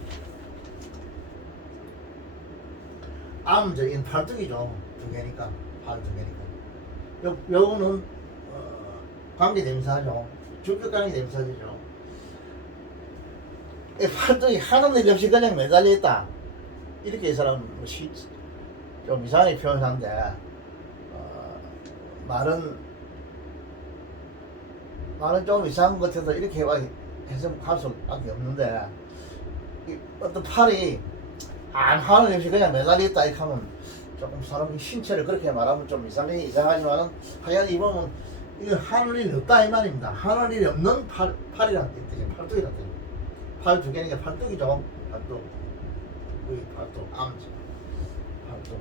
암적인 팔뚝이죠. 두 개니까 팔 두 개니까 요거는 관계대명사죠. 주격관계대명사죠. 이 팔뚝이 하는 일 없이 그냥 매달려 있다 이렇게 이 사람은 좀 이상하게 표현하는데 말은 좀 이상한 것 같아서 이렇게 해석할 수밖에 없는데 어떤 팔이 안 하는 일 없이 그냥 매달려 있다 이렇게 하면 조금 사람 신체를 그렇게 말하면 좀 이상하지만은 하여간 이 보면 이거 하는 일이 없다 이 말입니다. 하는 일이 없는 팔이라는 뜻이죠. 팔뚝이라는 뜻이죠. 팔 두 개니까 팔뚝이죠. 팔뚝 여기 팔뚝 암지 팔뚝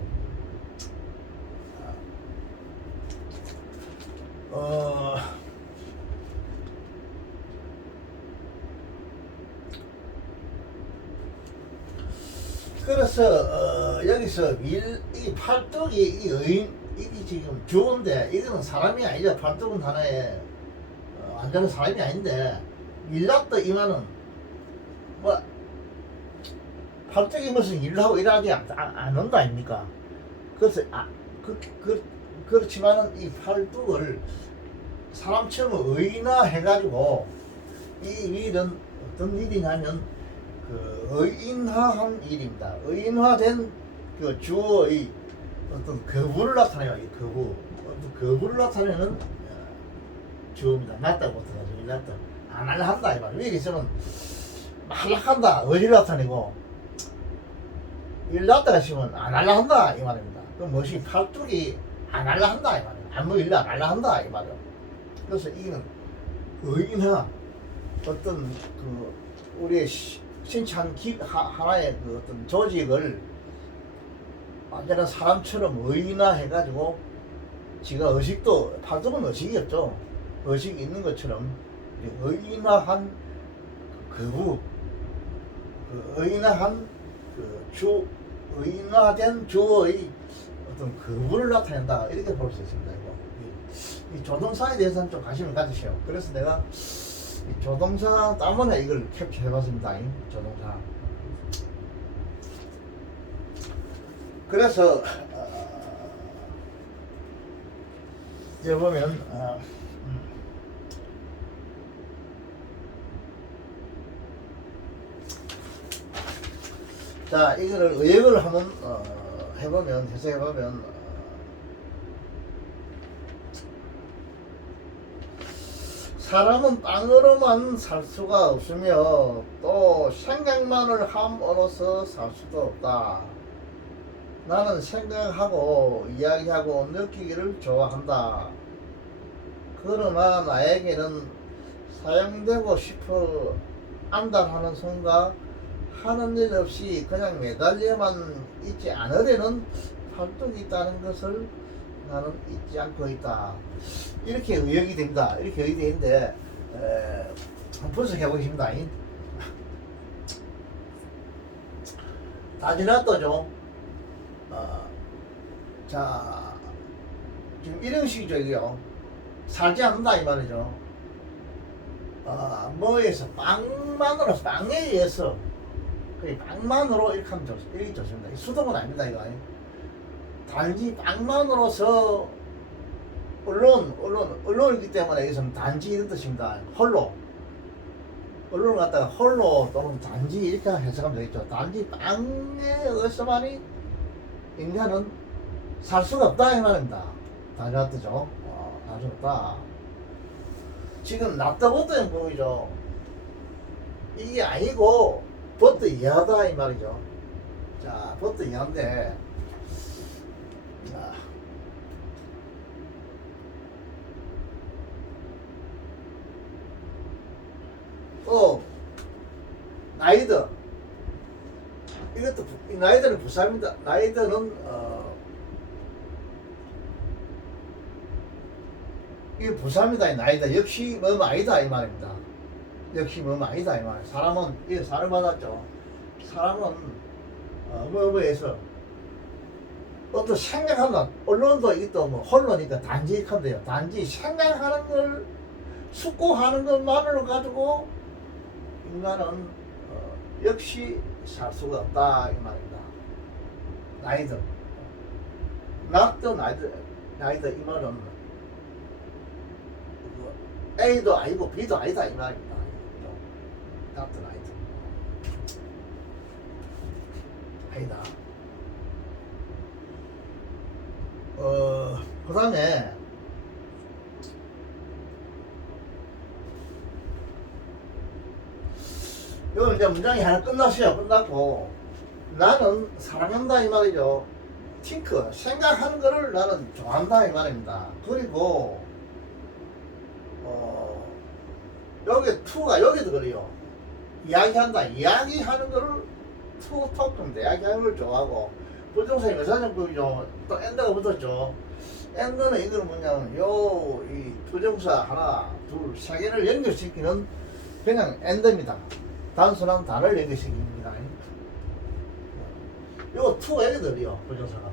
그래서 여기서 이 팔뚝이 이 의인 이게 지금 주어인데 이거는 사람이 아니죠. 팔뚝은 하나의 완전한 사람이 아닌데 일났다 이만은 뭐 팔뚝이 무슨 일을 하고 일하지 안 온다 아닙니까? 그래서 그렇지만은 이 팔뚝을 사람처럼 의인화해가지고 이 일은 어떤 일이냐면 그 의인화한 일입니다. 의인화된 그 주어의 어떤 거부를 나타내요. 이 거부, 어떤 거부를 나타내는 주어입니다. 낫다고 못해가지고 낫다. 안 할라 한다 이 말. 위에 있으면 말락한다 의리를 나타내고 일 낫다가 있으면 안 할라 한다 이 말입니다. 그럼 무엇이 팔뚝이 안 할라 한다 이 말이에요. 아무 일도 안 할라 한다 이 말이에요. 그래서 이는 의인화 어떤 그 우리의 신체 하나의 그 어떤 조직을 완전한 사람처럼 의인화해가지고 지가 의식도 팔뚝은 의식이었죠. 의식이 있는 것처럼 의인화한 거부, 그 의인화한 그 의인화된 주어의 어떤 거부를 나타낸다 이렇게 볼 수 있습니다. 이 조동사에 대해서는 좀 관심을 가지세요. 그래서 내가 이 조동사 때문에 이걸 캡처해봤습니다. 조동사. 그래서 여기 보면 자 이거를 의역을 한번 해보면 해석해보면 사람은 땅으로만 살 수가 없으며 또 생각만을 함으로써 살 수도 없다. 나는 생각하고 이야기하고 느끼기를 좋아한다. 그러나 나에게는 사용되고 싶어 안달하는 순간 하는 일 없이 그냥 매달려만 있지 않으려는 활동이 있다는 것을 나는 잊지 않고 있다. 이렇게 의역이 됩니다. 이렇게 의역이 되는데 한번 분석해 보겠습니다. 다 지났다죠. 자, 지금 이런 식이죠, 이게요. 살지 않는다, 이 말이죠. 뭐에서, 빵만으로, 빵에 의해서, 빵만으로 이렇게 하면 이렇게 좋습니다. 수동은 아닙니다, 이거. 단지 빵만으로서, 언론이기 때문에 여기서는 단지 이런 뜻입니다. 홀로. 언론을 갖다가 홀로 또는 단지 이렇게 해석하면 되겠죠. 단지 빵에 의해서만이 인간은 살 수가 없다 이 말입니다. 단지가 뜨죠. 살 수가 없다. 지금 낫다부터 행복이죠. 이게 아니고 버터 이하다 이 말이죠. 자, 버터 이하인데 또 나이드 이것도 나이드는 부사입니다. 나이드는 이게 부사입니다. 나이드 역시 뭐 아니다 이 말입니다. 역시 뭐 아니다 이 말. 사람은 이게 사람 받았죠. 사람은 뭐에서 어떤 생각한다. 언론도 이것도 뭐 혼론이니까 단지 이렇게 하면 돼요. 단지 생각하는 걸 숙고하는 것만으로 가지고 인간은 역시 살 수가 없다 이 말입니다. 나이드 나이드 이 말은 A도 아니고 B도 아니다 이 말입니다. 나이드 아니다. 그 다음에 이건 이제 문장이 하나 끝났어요. 끝났고 나는 사랑한다 이 말이죠. 팅크 생각하는 거를 나는 좋아한다 이 말입니다. 그리고 여기 투가 여기도 그래요. 이야기한다. 이야기하는 거를 투 토크입니다. 이야기하는 걸 좋아하고 부정사의 의사정법이죠. 또 엔더가 붙었죠. 엔더는 이거는 뭐냐면 이 부정사 하나 둘 세 개를 연결시키는 그냥 엔더입니다. 단순한 단어를 연결시킵니다. 요 투가 여기 들어요. 부정사가.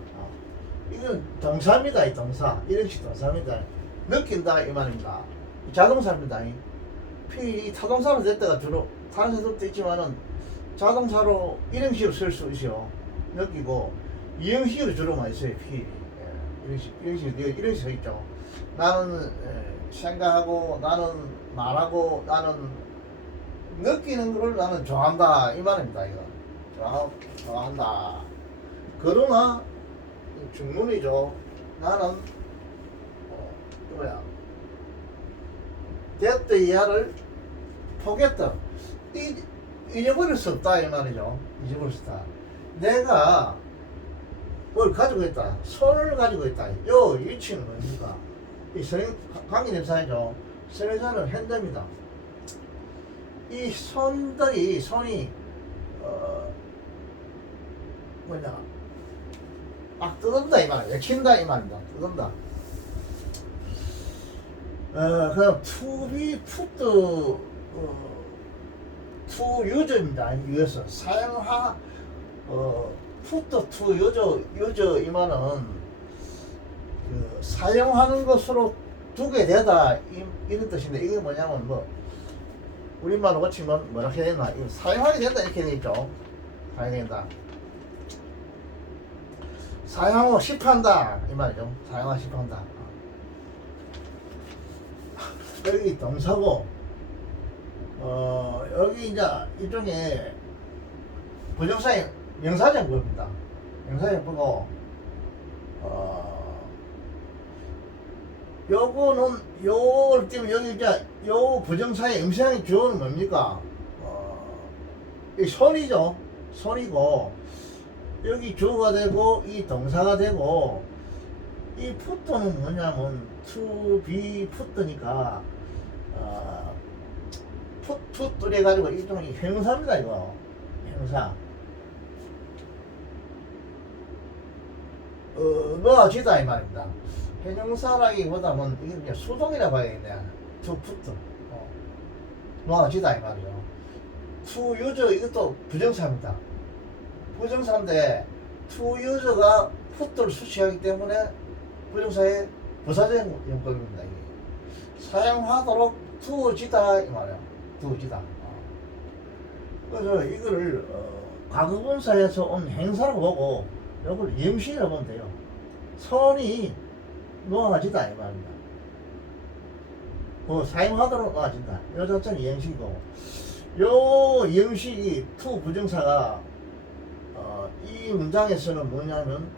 이건 동사입니다. 이 동사. 이런 식 동사입니다. 느낀다 이 말입니다. 자동사입니다. 필이 타동사로 될 때가 주로 다른 사람도 있지만은 자동사로 이런 식으로 쓸 수 있어요. 느끼고 이형식으로 주로 많이 써요. 필이 이런 식으로 있죠. 나는 생각하고 나는 말하고 나는 느끼는 거를 나는 좋아한다 이 말입니다. 이거 좋아한다. 그러나 중문이죠. 나는 됐다 이하를 포기했다. 잊어버릴 수 없다 이 말이죠. 잊어버릴 수 없다. 내가 뭘 가지고 있다. 손을 가지고 있다. 요 위치는 뭡니까? 이 관계대명사이죠. 선행사는 핸드입니다. 이 손이 막 뜯는다 이 말이야. 액친다 이 말입니다. 뜯는다. 그럼 to be put to use입니다. 유에서 put to use 이만은 사용하는 것으로 두게 되다 이런 뜻인데 이게 뭐냐면 우리말로 고치면 뭐라 해야 되나? 이거 사용하게 된다 이렇게 되겠죠. 사용하게 된다. 사용하고 싶어한다 이 말이죠. 사용하고 싶어한다. 여기 동사고 여기 이제 일종의 부정사의 명사정법입니다. 명사정법이고 요거는 요 때문에 여기 이제 요 부정사의 음성의 주어는 뭡니까? 이 손이죠. 손이고 여기 주어가 되고 이 동사가 되고 이 put는 뭐냐면 to be put니까 풋 해가지고 일종의 형사입니다 이거. 형사. 놓아지다 이 말입니다. 형용사라기보다는 이게 그냥 수동이라고 해야겠네. to put. 놓아지다 이 말이죠. to use 이것도 부정사입니다. 부정사인데 to use가 put를 수식하기 때문에 부정사의 부사적 용법입니다. 이게. 사용하도록 두어지다 이 말이야. 두어지다. 그래서 이거를 과거분사에서 온 행사로 보고 이걸 임시라고 보면 돼요. 선이 놓아지다 이 말입니다. 사용하도록 놓아진다. 이 자체는 영식이고, 요 영식이 투 부정사가 이 문장에서는 뭐냐면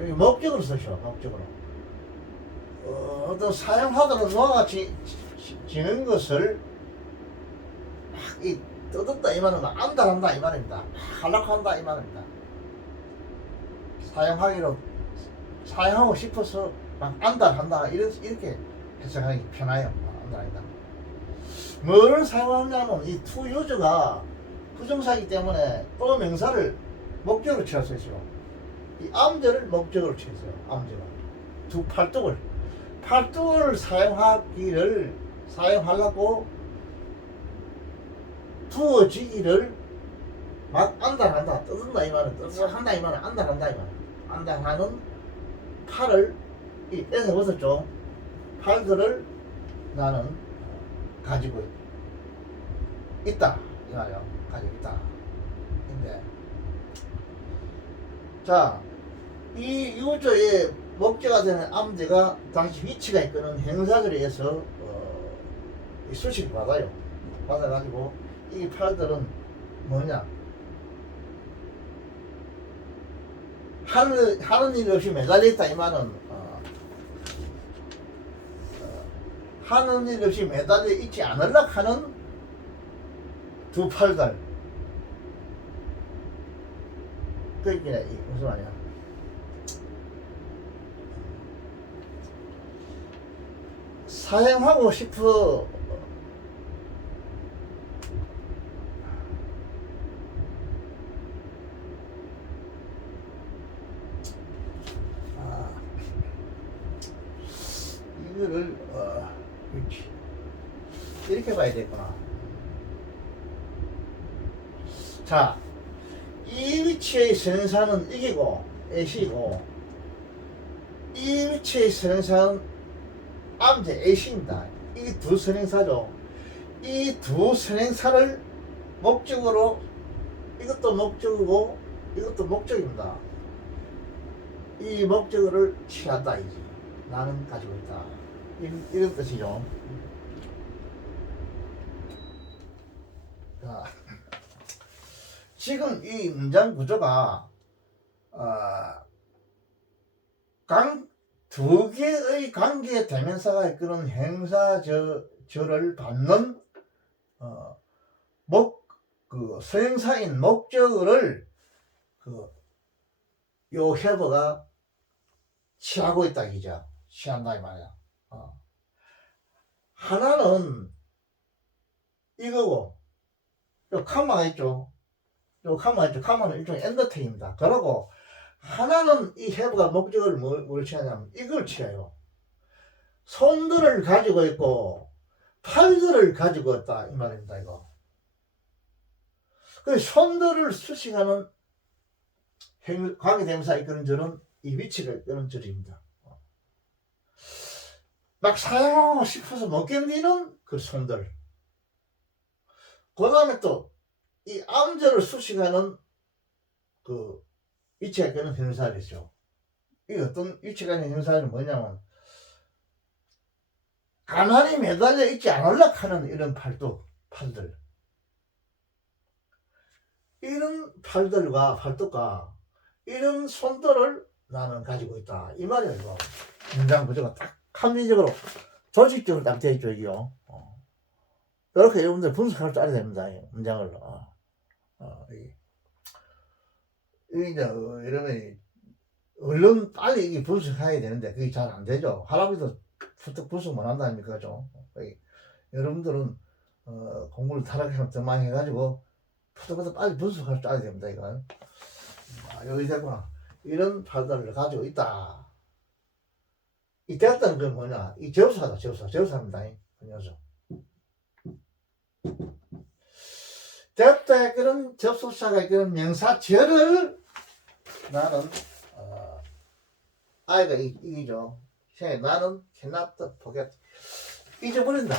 여기 목적으로 쓰죠. 목적으로. 어떤 사용하도록 놓아지는 것을 막 뜯었다 이 말은 안달한다 이 말입니다. 한락한다 이 말입니다. 사용하고 싶어서 막 안달한다 이렇게 해석하기 편해요. 안달한다. 뭐를 사용하냐면 이 to use가 부정사이기 때문에 또 명사를 목적으로 취할 수 있어요. 이 암제를 목적으로 취했어요. 암제가 두 팔뚝을 사용하려고 두어지기를 막 안달한다, 뜯는다 이 말은, 뜯는다 이 말은 안달한다 이 말은. 안달하는 팔을 이 뺏어 벗었죠. 팔들을 나는 가지고 있다 이 말이야. 가지고 있다. 근데 자, 이 유저의 목적가 되는 암제가 당시 위치가 있거든 행사들에 의해서 수식을 받아가지고 이 팔들은 뭐냐, 하는 일 없이 매달려있다 이 말은 하는 일 없이 매달려 있지 않으려고 하는 두 팔들. 그 얘기네. 무슨 말이야. 사용하고 싶어 이거를 이렇게 봐야 되구나. 자, 이 위치의 선행사는 이기고 애시고, 이 위치의 선행사는 암제 애시입니다. 이 두 선행사죠. 이 두 선행사를 목적으로, 이것도 목적이고 이것도 목적입니다. 이 목적어를 취한다 이지. 나는 가지고 있다. 이런 뜻이죠. 자, 지금 이 문장 구조가 두 개의 관계 대명사가 이끄는 행사절을 받는 서행사인 목적어를 요 해버가 취하고 있다 이죠. 취한다 이 말이야. 하나는 이거고, 요 컴마가 있죠. 컴마는 일종의 엔더테입니다. 그러고 하나는 이 해부가 목적을 뭘 취하냐면 이걸 취해요. 손들을 가지고 있고 팔들을 가지고 있다 이 말입니다. 이거. 그 손들을 수식하는 관계대명사 이끄는 절은 이 위치가 이끄는 절입니다. 막 사용하고 싶어서 못 견디는 그 손들. 그 다음에 또 이 암절을 수식하는 그 위치가 있는 형사들이죠. 이 어떤 위치가 있는 형사는 뭐냐면 가만히 매달려 있지 않으려고 하는 이런 팔들. 이런 팔뚝과 이런 손들을 나는 가지고 있다. 이 말이에요. 이거. 문장 구조가 딱 합리적으로, 조직적으로 딱 되어 있죠. 이게요. 이렇게 여러분들 분석할 줄 알아야 됩니다. 문장을. 이게 이제 이러면 얼른 빨리 이게 분석해야 되는데 그게 잘 안 되죠. 할아버지도 분석 못 한다니까. 그죠? 여러분들은 공부를 타락해서 더 많이 해가지고 포도보다 빨리 분석할 줄 알아야 됩니다. 이건 여기 됐구나. 이런 팔다를 가지고 있다. 이 됐다는 건 뭐냐? 이 제우사다. 제우사입니다. 이 녀석. 됐다. 그런 접속사가 그런 명사절을 나는 아이가 이기죠. 나는 cannot forget. 잊어버린다.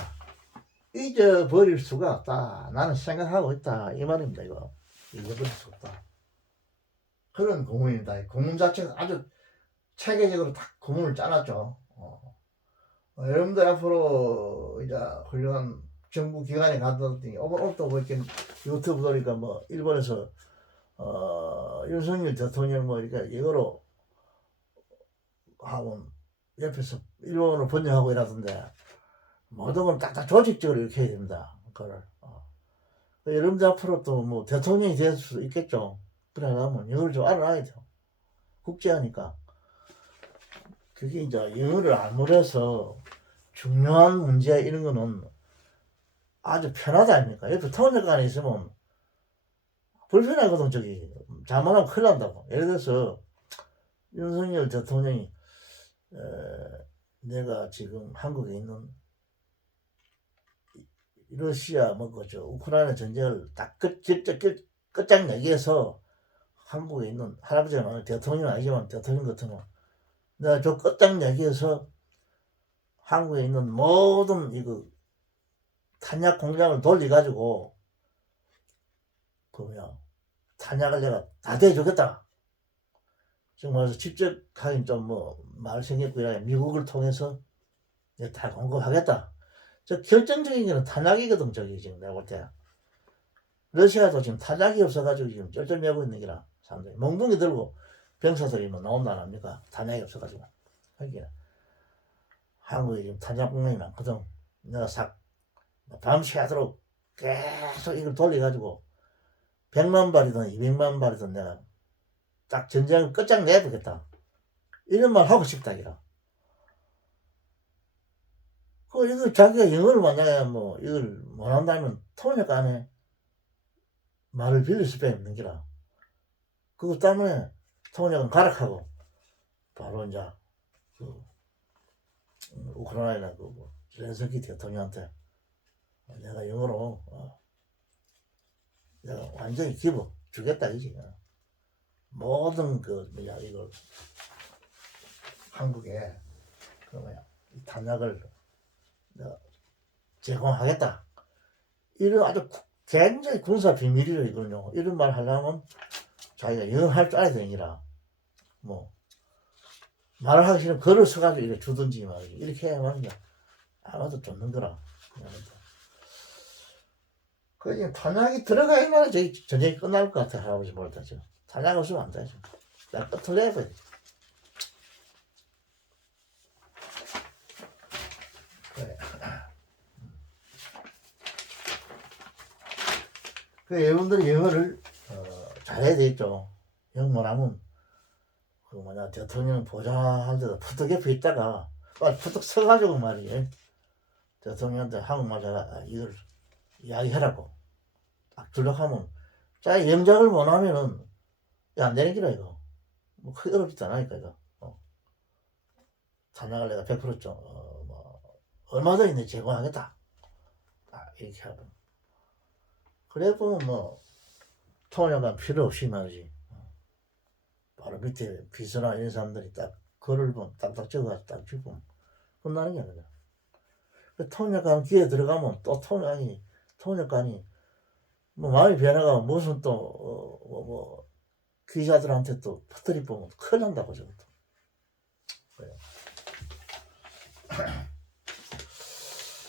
잊어버릴 수가 없다. 나는 생각하고 있다. 이 말입니다. 이거 잊어버릴 수 없다. 그런 구문입니다. 구문 자체가 아주 체계적으로 딱 구문을 짜놨죠. 여러분들 앞으로 이제 훌륭한 정부 기관에 갔더니 오늘도 뭐 이렇게 유튜브 보니까 뭐 일본에서 윤석열 대통령 뭐 이렇게 이거로 하고 옆에서 일본어로 번역하고 이러던데 모든 걸 딱딱 조직적으로 이렇게 해야 됩니다. 그거를 여러분들 앞으로 또 뭐 대통령이 될 수도 있겠죠. 그러려면 영어를 좀 알아야죠. 국제하니까. 그게 이제 영어를 알므로서 중요한 문제 이런 거는 아주 편하다 아닙니까? 옆에 통역관에 있으면 불편하거든. 저기 잘못하면 큰일 난다고. 예를 들어서 윤석열 대통령이 내가 지금 한국에 있는 러시아 뭐 그죠 우크라이나 전쟁을 딱 끝장내기해서 한국에 있는 할아버지가 말하는 대통령 아니지만 대통령 같으면 내가 저 끝장내기해서 한국에 있는 모든 이거 탄약 공장을 돌려가지고 그 뭐야 탄약을 내가 다 대주겠다. 지금 와서 직접 하긴 좀 뭐 말 생겼고 이라 미국을 통해서 내가 다 공급하겠다. 저 결정적인 거는 탄약이거든. 저기 지금 내가 볼 때 러시아도 지금 탄약이 없어가지고 지금 쩔쩔매고 있는 게라 사람들이 몽둥이 들고 병사들이 뭐 나온다 안 합니까? 탄약이 없어가지고 하기는 한국에 지금 탄약 공장이 많거든. 내가 밤새도록 계속 이걸 돌려가지고 100만 발이든 200만 발이든 내가 딱 전쟁을 끝장내보겠다. 이런 말 하고 싶다 이라. 이거 자기가 영어를 만약에 뭐 이걸 못한다면 통역 안에 말을 빌릴 수밖에 없는 기라. 그것 때문에 통역은 가락하고 바로 이제 그 우크라이나 그 젤렌스키 대통령한테 내가 영어로 내가 완전히 기부 주겠다 이지. 모든 그 뭐야 이걸 한국에 그 뭐야 탄약을 내가 제공하겠다. 이런 아주 굉장히 군사 비밀이죠 이거는요. 이런 말 하려면 자기가 영어 할 줄 알아야 되니라. 뭐 말을 하기 싫으면 글을 써가지고 이렇게 주든지 말이지. 이렇게 해야만 아마도 쫓는 거라. 그 탄약이 들어가야만 저기 전쟁이 끝날 것 같아. 할아버지 볼 때 지금 탄약 없으면 안 되죠. 나 끝을 내버려. 그래. 그 여러분들이 영어를 잘해야 되겠죠. 영어 못하면 그 뭐냐 대통령 보좌할 때도 푸득 옆에 있다가 푸득 서가지고 말이에요. 대통령한테 한국말 잘 이걸 이야기하라고 딱 주력하면 자 영작을 못하면은 안 되는 기라 이거 뭐 크게 어렵지도 않으니까 이거 탄약을 내가 100% 뭐 얼마든지 제공하겠다 이렇게 하면 그래 보면 뭐 통역은 필요 없이 말이지. 바로 밑에 비서나 이런 사람들이 딱 글을 보면 딱딱 적어서 딱 주고 끝나는 게 아니라 통역관 귀에 들어가면 또 통역관이 뭐 마음이 변해가면 무슨 또 뭐 기자들한테 또 퍼뜨리 보면 큰일 난다고 저것도. 그래요.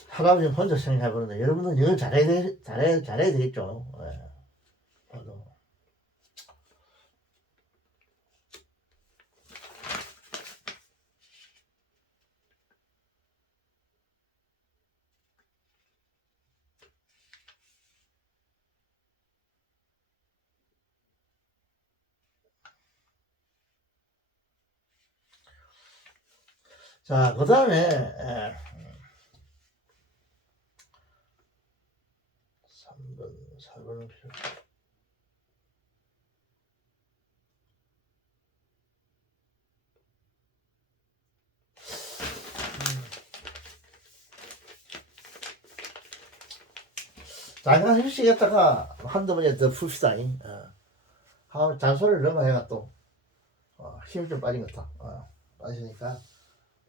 할아버지 혼자 생각해보는데 여러분은 영어 잘해야 되겠죠. 예. 자, 그 다음에 4번은 필요 없다. 잠깐 휴식했다가 한두 번에 더 풉시다. 잔소리를 너무 해가 또 힘이 좀 빠진 것 같아. 빠지니까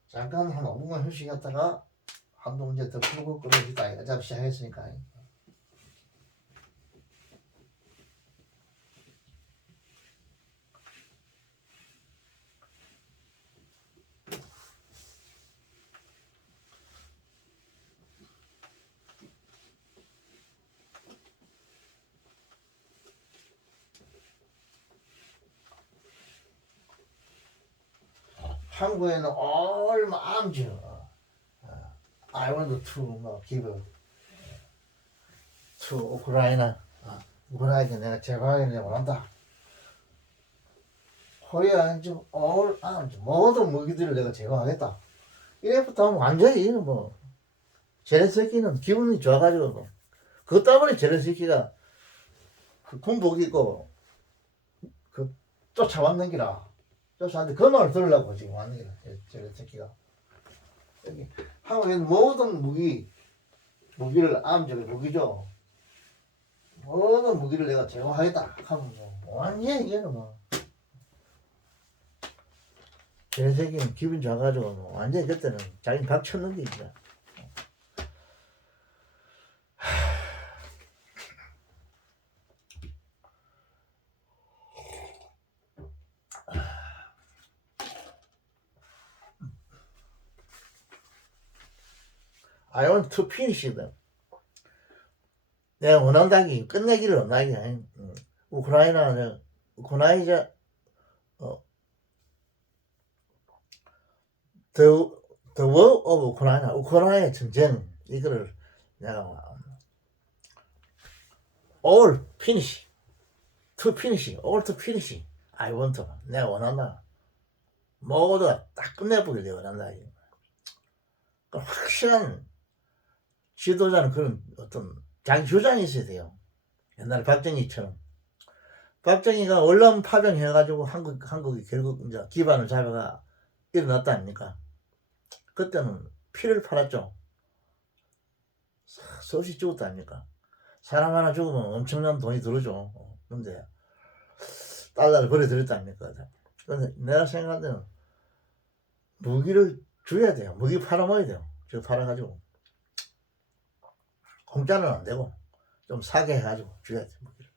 잠깐 한 5분간 휴식했다가 한두 문제 더 풀고 끊어지다. 어차피 시작했으니까. 한국에는 얼마 안 줘. I want to give to 우크라이나. 우크라이나 내가 제거하겠네 원한다. 코리아는 지금 all arms 모든 무기들을 내가 제거하겠다. 이래부터 하면 완전히 뭐 제레스키는 기분이 좋아가지고 뭐. 그것 때문에 제레스키가 그 군복 입고 그 쫓아왔는 기라. 쫓아왔는데 그 말을 들으려고 지금 왔는 기라. 제레스키가 여기 한국에는 모든 무기를 암적인 무기죠. 모든 무기를 내가 제거하겠다 하면 뭐 완전히 이게는 뭐 제레스키는 기분 좋아가지고 뭐 완전히 그때는 자기는 박 쳤는 게 있다. I want to finish them. 내가 원한다기 끝내기를 원하기 아니. 우크라이나는 우크라이자 the war of 우크라이나 우크라이나의 전쟁 이거를 내가 all finish to finish all to finish I want to 내가 원한다. 모두 딱 끝내보길 내가 원한다. 확실한 지도자는 그런 어떤 자기 주장이 있어야 돼요. 옛날에 박정희처럼. 박정희가 언론 파병해가지고 한국이 결국 이제 기반을 잡아가 일어났다 아닙니까? 그때는 피를 팔았죠. 수없이 죽었다 아닙니까? 사람 하나 죽으면 엄청난 돈이 들어오죠. 근데 달러를 버려드렸다 아닙니까? 근데 내가 생각할 때는 무기를 줘야 돼요. 무기 팔아먹어야 돼요. 저 팔아가지고 공짜는 안 되고 좀 사게 해가지고 줘야 돼 무기를.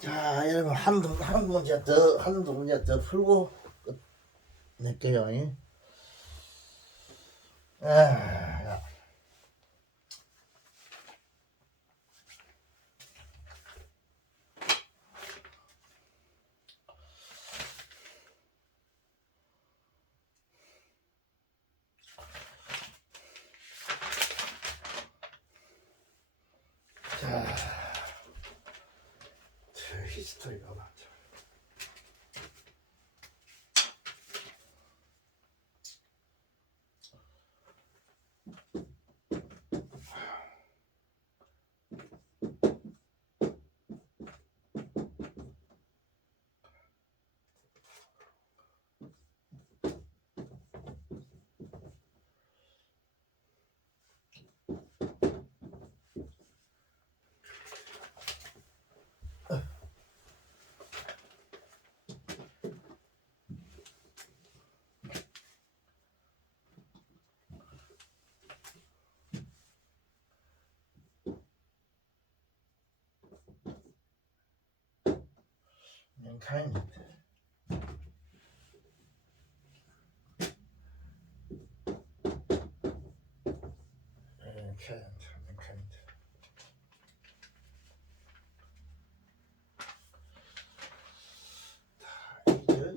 자, 여러분 한두 문제 더 풀고 끝낼게요. 아, 자, 히스토리가 많죠. mankind, mankind. 이제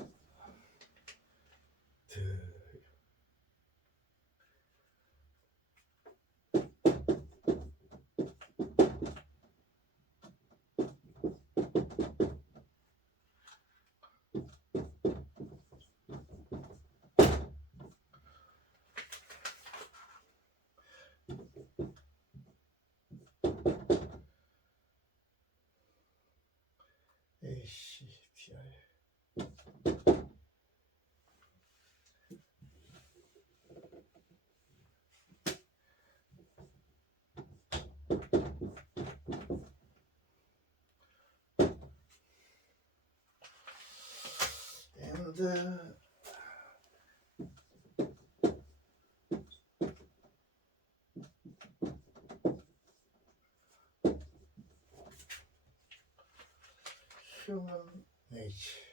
ACTI. and human nature.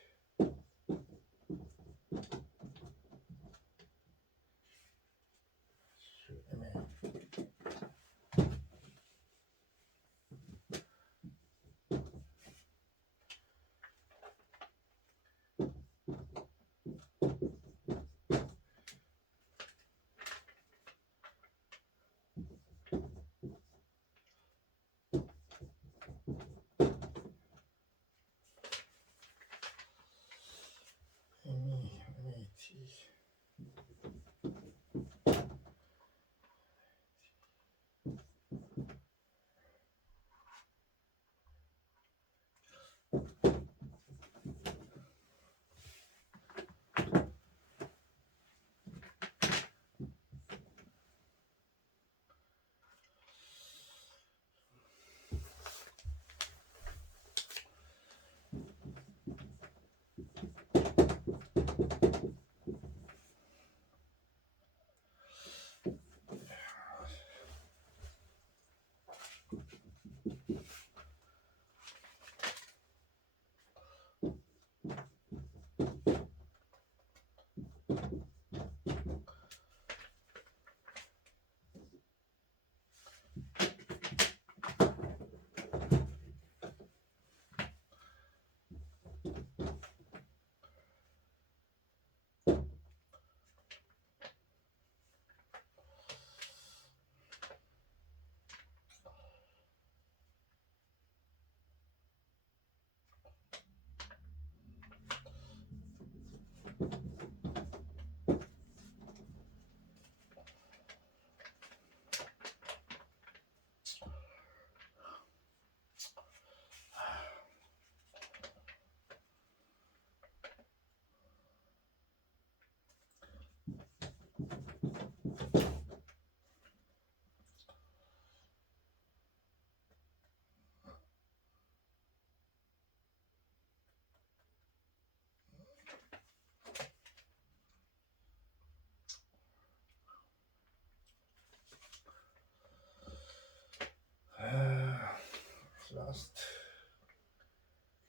advanced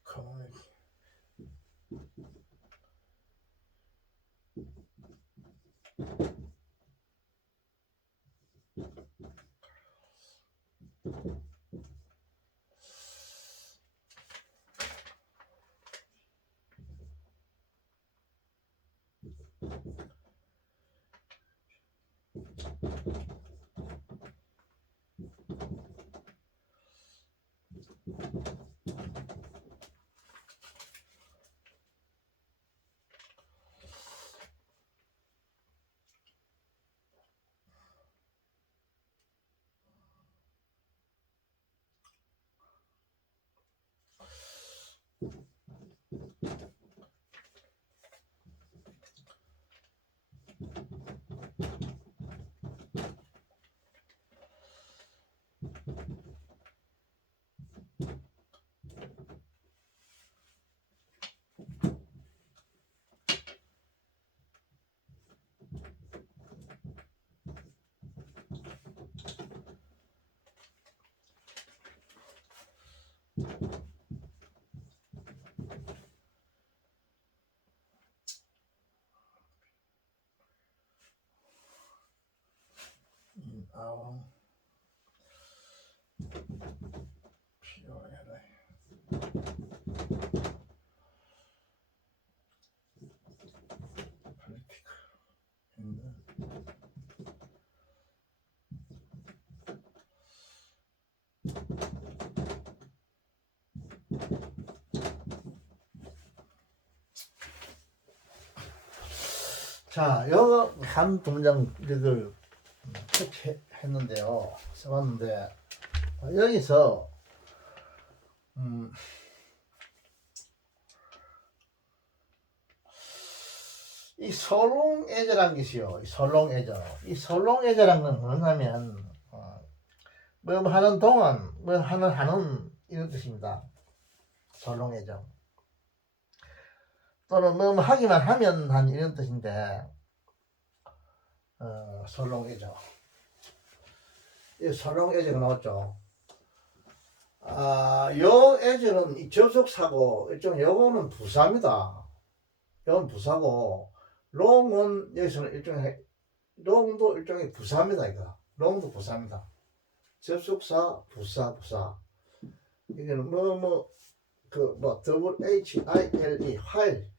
economic in our POLA political in 자, 여기 한 문장 이걸 했는데요. 써봤는데 여기서 이 설롱애저라는 것이요. 이 설롱애저. 이 설롱애저라는 건 뭐냐면 뭐 하는 동안 뭐 하는 이런 뜻입니다. 설롱애저. 또는 뭐 하기만 하면 한 이런 뜻인데 설롱애저. 이 설롱애저가 나왔죠. 요 애저는 이 접속사고 일종 요거는 부사입니다. 요건 부사고 롱은 여기서는 일종의 롱도 일종의 부사입니다. 이거 롱도 부사입니다. 접속사 부사 이게는 WHILE 화일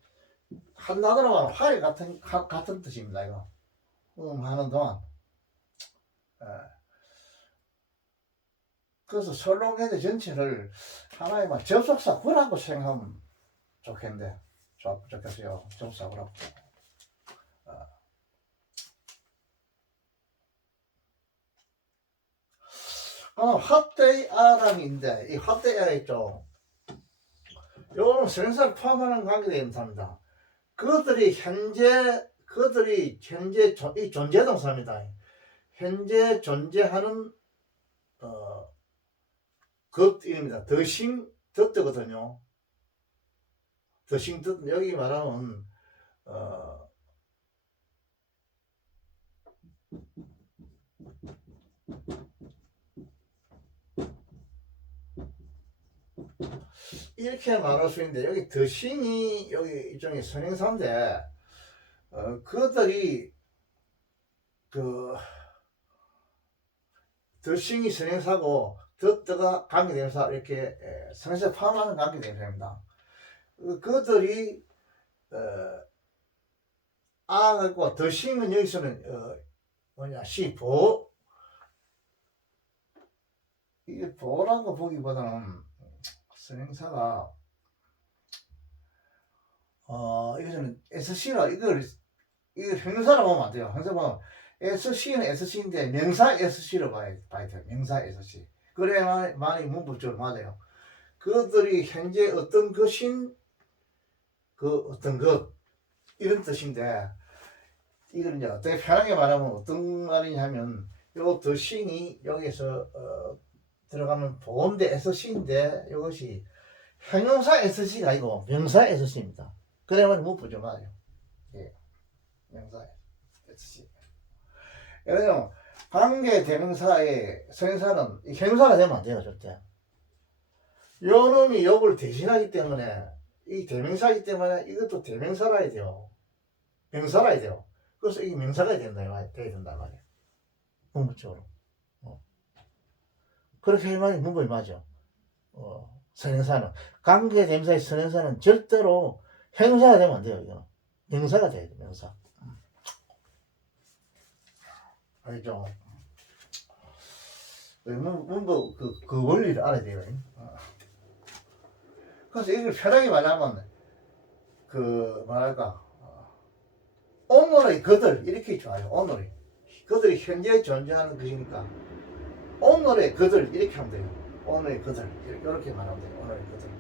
한 단어로 화일 같은 뜻입니다. 이거 하는 동안 그래서 설롱애저 전체를 하나의 막 접속사 구라고 생각하면 좋겠는데 좋겠어요. 접속사 구라고. what they are인데 이 what they are 있죠. 요거는 생사를 포함하는 관계대명사입니다. 그들이 현재 이 존재동사입니다. 현재 존재하는 것입니다. 더싱 덧거든요. 더싱 덧 여기 말하면 이렇게 말할 수 있는데 여기 더싱이 여기 일종의 선행사인데 그들이 더싱이 선행사고 더가 관계대명사 이렇게 선행사 포함하는 관계대명사입니다. 그들이 하고 더싱은 여기서는 시보 이게 보라고 보기보다는 선행사가 이거는 SC라 이걸 형용사로 보면 안 돼요. 형용사 보면 SC는 SC인데 명사 SC로 봐야 돼요. 명사 SC. 그래야만이 문법적으로 맞아요. 그들이 현재 어떤 것인 어떤 것 이런 뜻인데 이걸 이제 어떻게 편하게 말하면 어떤 말이냐면 요 더싱이 여기서 들어가면 보험대 SC인데 이것이 형용사 SC가 아니고 명사 SC입니다. 그래야만 문법적으로 맞아요. 예. 명사 SC. 그래서 관계 대명사의 선행사는 형용사가 되면 안 돼요, 절대. 요 놈이 요걸 대신하기 때문에 이 대명사이기 때문에 이것도 대명사라 해야 돼요. 명사라 해야 돼요. 그래서 이게 명사가 돼야 된다 말이야. 문법적으로. 그렇게 할 말이 문법이 맞아. 선행사는 관계대명사의 선행사는 절대로 형사가 되면 안 돼요. 이거는 명사가 돼야 돼. 명사. 알죠? 문법 그 원리를 알아야 돼요. 그래서 이걸 편하게 말하면 뭐랄까 오늘의 그들 이렇게 좋아요. 오늘의 그들이 현재 존재하는 것이니까 오늘의 그들 이렇게 하면 돼요. 오늘의 그들 이렇게 말하면 돼요. 오늘의 그들.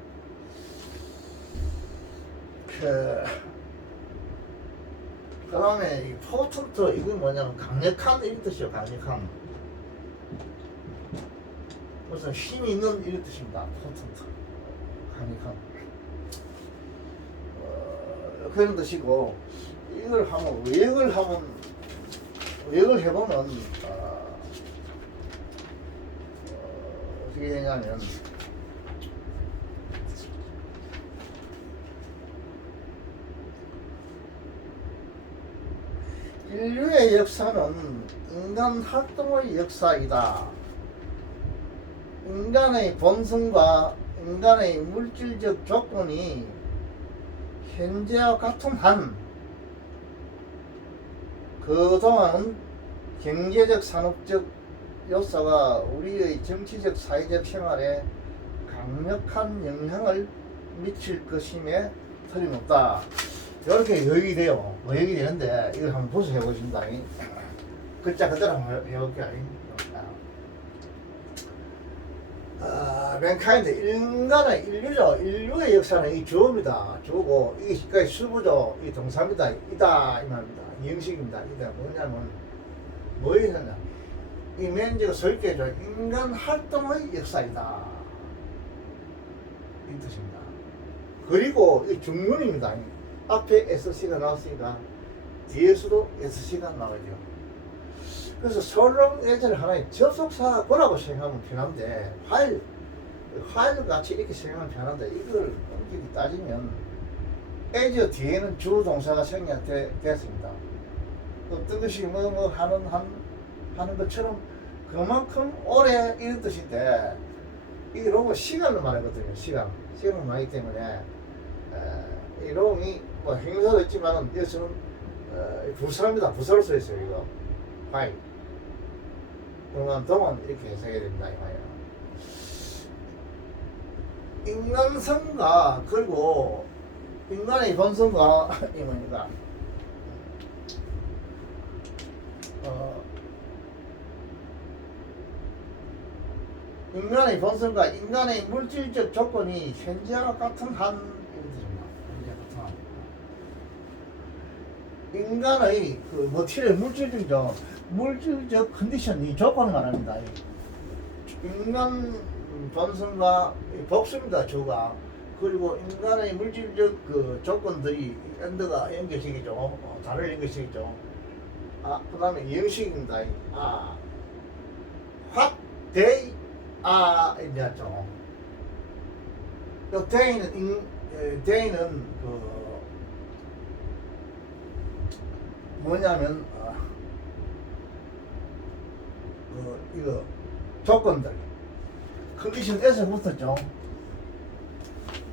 그 다음에 이 포텐트 이건 뭐냐면 강력한 이런 뜻이요. 강력한 무슨 힘이 있는 이런 뜻입니다. 포텐트 강력한 그런 뜻이고 이걸 하면 외역을 해보면 어떻게 되냐면 인류의 역사는 인간 활동의 역사이다. 인간의 본성과 인간의 물질적 조건이 현재와 같은 한 그동안은 경제적 산업적 요소가 우리의 정치적 사회적 생활에 강력한 영향을 미칠 것임에 틀림없다. 이렇게 요약이 돼요. 요약이 되는데 이걸 한번 분석해 보십니다. 글자 그대로 한번 해볼게요. 맨카인드 인류의 역사는 이 주어입니다. 주어고 이게 수부죠. 이 동사입니다. 이다 이 말입니다. 이 형식입니다. 이다 뭐냐면 뭐였냐? 이 맨지가 설계죠. 인간 활동의 역사이다. 이 뜻입니다. 그리고 이 중문입니다. 앞에 SC가 나왔으니까 뒤에서도 SC가 나와야죠. 그래서 설렁 예제를 하나의 접속사고라고 생각하면 편한데 파일 같이 이렇게 생각하면 편한데 이걸 엄격히 따지면 as 뒤에는 주동사가 생략됐습니다. 어떤 것이 하는 것처럼 그만큼 오래 이런 뜻인데 이게 로고 시간을 말하거든요. 시간을 말하기 때문에 이 롱이 뭐 행사도 있지만 여기서는 부사입니다. 부사로 써 있어요. 이거 파일 동안 이렇게 해석해야 됩니다. 이 말이야. 인간성과 그리고 인간의 본성과 이 뭡니까? 인간의 본성과 인간의 물질적 조건이 현재와 같은 한 이런 뜻입니다. 현재 같은 한. 인간의 그 머티리얼 물질적 컨디션이 조건을 말합니다. 인간 본성과 복수입니다. 주가 그리고 인간의 물질적 그 조건들이 엔드가 연결식이죠. 다를 연결식이죠. 그 다음에 형식입니다. what they 이제죠. day는 뭐냐면 이거 조건들 컨디션에서 붙었죠.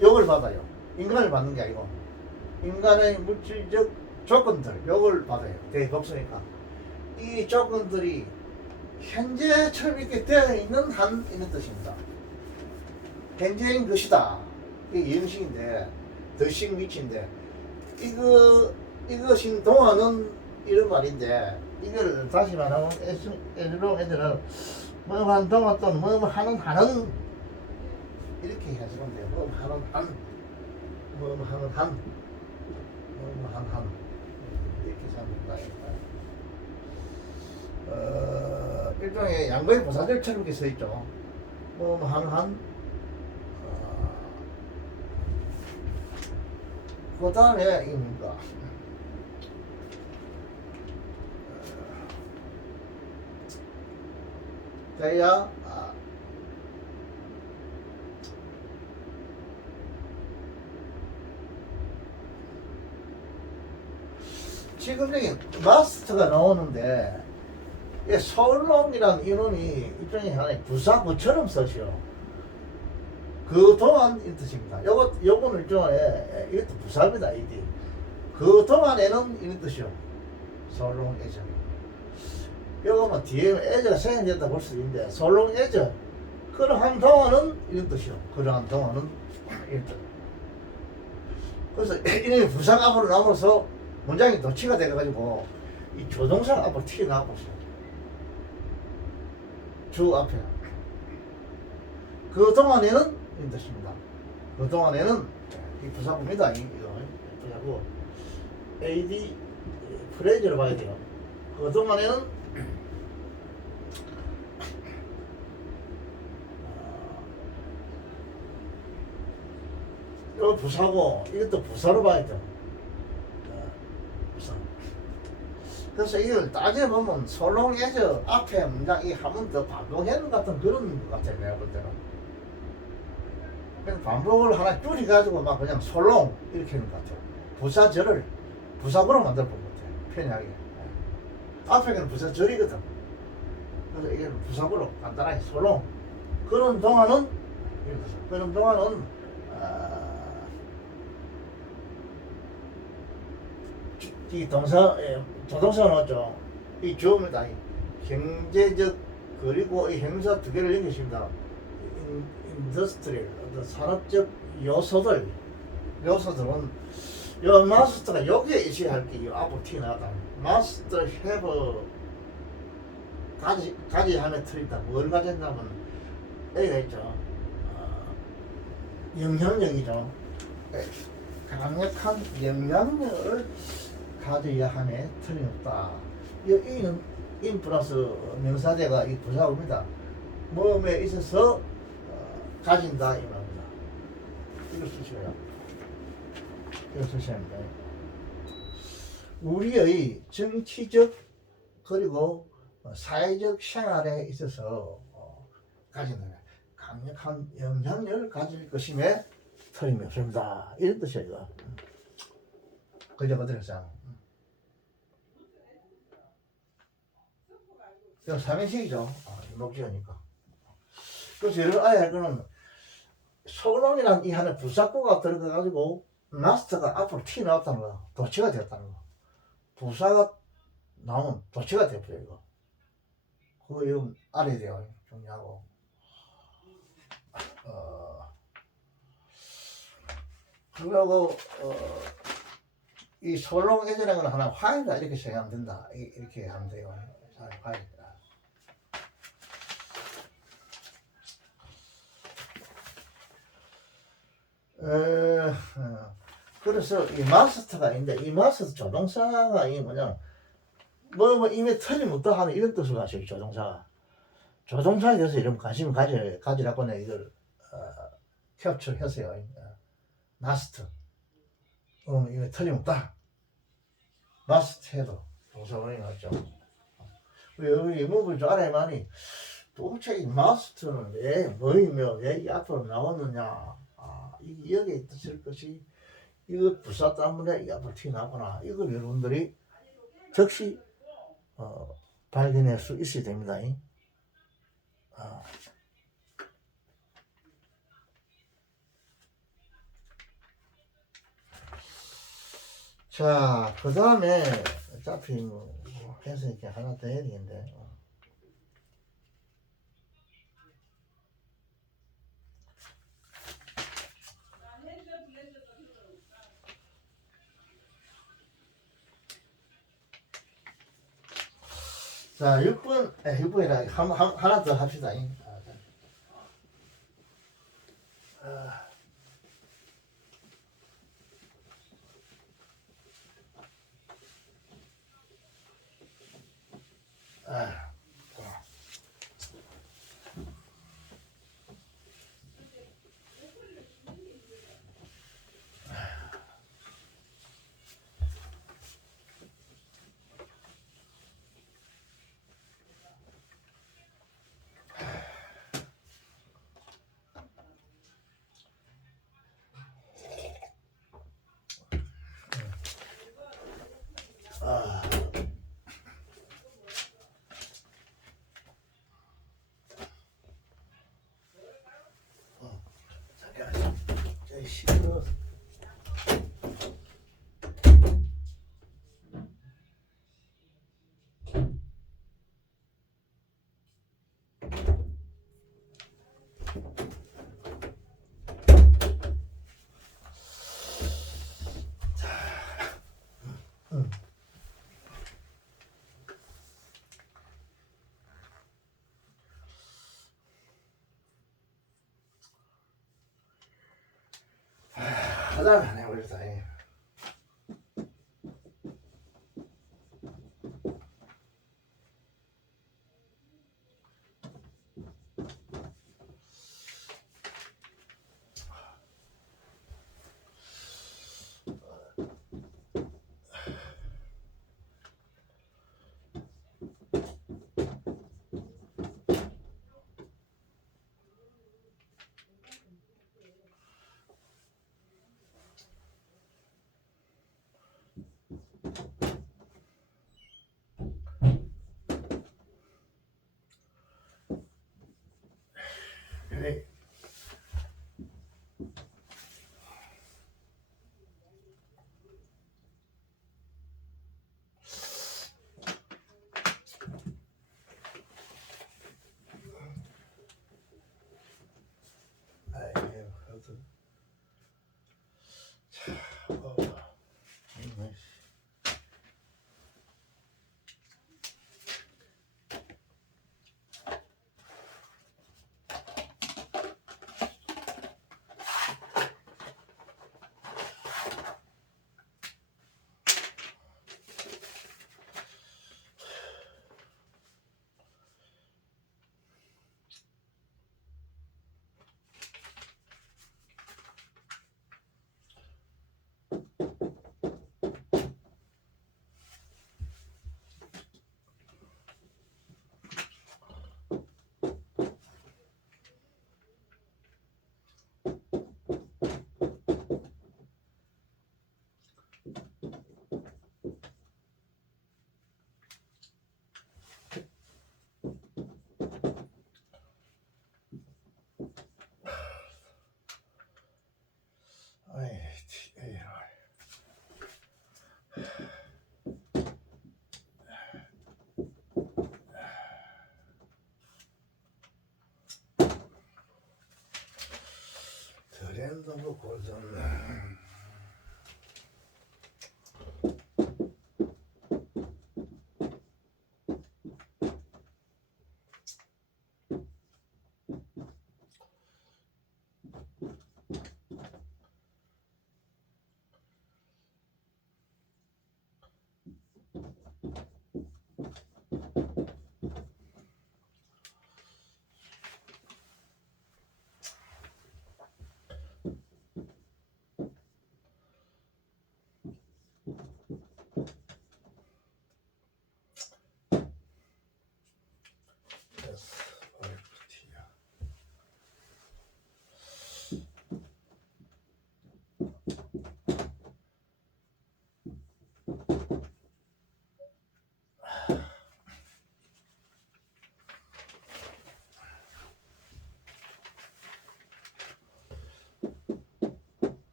요걸 받아요. 인간을 받는 게 아니고 인간의 물질적 조건들 요걸 받아요. 대복수니까 이 조건들이 현재처럼 이렇게 되어 있는 한 이런 뜻입니다. 현재인 것이다. 이게 형식인데 더식 위치인데 이것인 동안은 이런 말인데 이걸 다시 말하면 애들은 뭐 하는 동안 또는 뭐 하는 한은 이렇게 해석하면 돼요. 뭐 하는 한 이렇게 생각합니다. 일종의 양보의 부사절처럼 이렇게 써 있죠. 뭐 하는 한 그 다음에 이게 뭡니까? 돼야 지금 여기 마스터가 나오는데 이 서울놈이란 이놈이 일종의 하나의 부사구처럼 쓰시오. 그동안 이 뜻입니다. 요거는 일종의 이것도 부사입니다. 이디. 그동안에는 이런 뜻이요. 솔롱 에저. 요거 뭐 뒤에 에저가 생략됐다 볼 수 있는데 솔롱 에저. 그러한 동안은 이런 뜻이요. 그러한 동안은 이런 뜻. 그래서 이놈이 부사가 앞으로 나오면서 문장이 도치가 돼가지고 이 조동사가 앞으로 튀어나오고 있어요. 주 앞에. 그동안에는 이런 뜻입니다. 그동안에는 이 부사구입니다. 이거 부사구. AD 프레이즈를 봐야 돼요. 그동안에는 이거 부사고 이것도 부사로 봐야 돼요. 부사. 그래서 이걸 따져보면 솔롱에저 앞에 문장 이 한 번 더 반복하는 같은 그런 것 같아요. 내가 볼 때는. 그냥 반복을 하나 줄여가지고 막 그냥 솔롱 이렇게 하는 것 같아요. 부사절을 부사구로 만들어 본 것 같아요. 편하게. 앞에는 부사절이거든. 그래서 이게 부사구로 간단하게 솔롱. 그런 동안은 그런 동안은 이 동사 조동사가 나왔죠. 이 주어입니다. 경제적 그리고 이 형사 두 개를 연결시킵니다. 인더스트리 어떤 산업적 요소들은 요 마스터가 여기에 의식할 게 앞으로 튀어나왔다. 마스터 have 가지 하면 틀리다. 뭘 가졌냐면 A가 있죠. 영향력이죠. 강력한 영향력을 가져야 하네 틀림없다. 이 E는 인 플러스 명사대가 이 부사구입니다. 몸에 있어서 가진다 이 말입니다. 이걸 쓰셔요. 이걸 쓰셔야 합니다. 우리의 정치적 그리고 사회적 생활에 있어서 가진다. 강력한 영향력을 가질 것임에 틀림이 없습니다. 이런 뜻이에요. 그저 그들었잖아. 이거 삼행식이죠. 목적이니까. 그래서 예를 아예 그는 소롱이란 이 안에 부사구가 들어가가지고 마스터가 앞으로 튀어나왔다는 거야. 도치가 되었다는 거. 부사가 나오면 도치가 되어버려 이거. 그거 이거 알아야 돼요. 중요하고. 그리고 이 솔롱 예전에 건 하나 화이다 이렇게 생각하면 된다. 이렇게 하면 돼요. 화이다. 그래서 이 마스터가 있는데 이 마스터 조동사가 이 뭐냐 뭐 이미 틀림없다 하는 이런 뜻을 가지고 조동사에 대해서 이런 관심을 가지라고 내가 이걸 캡처했어요. 마스터 이미 틀림없다. 마스터 해도 동사원이 맞죠. 여기 이 부분을 좀 알아야만이 도대체 이 마스터는 왜 뭐이며 왜 이 앞으로 나왔느냐. 여기에 있을 것이 이거 부사 때문에 이 앞으로 튀어나오구나. 이걸 여러분들이 즉시 발견할 수 있어야 됩니다. 자, 그 다음에 어차피 뭐 해서 이렇게 하나 더 해야 되겠는데. 자, 6번이라 하나 더 합시다. 하다가 안 해버렸다. 그래. 아이고, 그래도 아이, 에이, 드랜도 먹고 좀 와이프티야.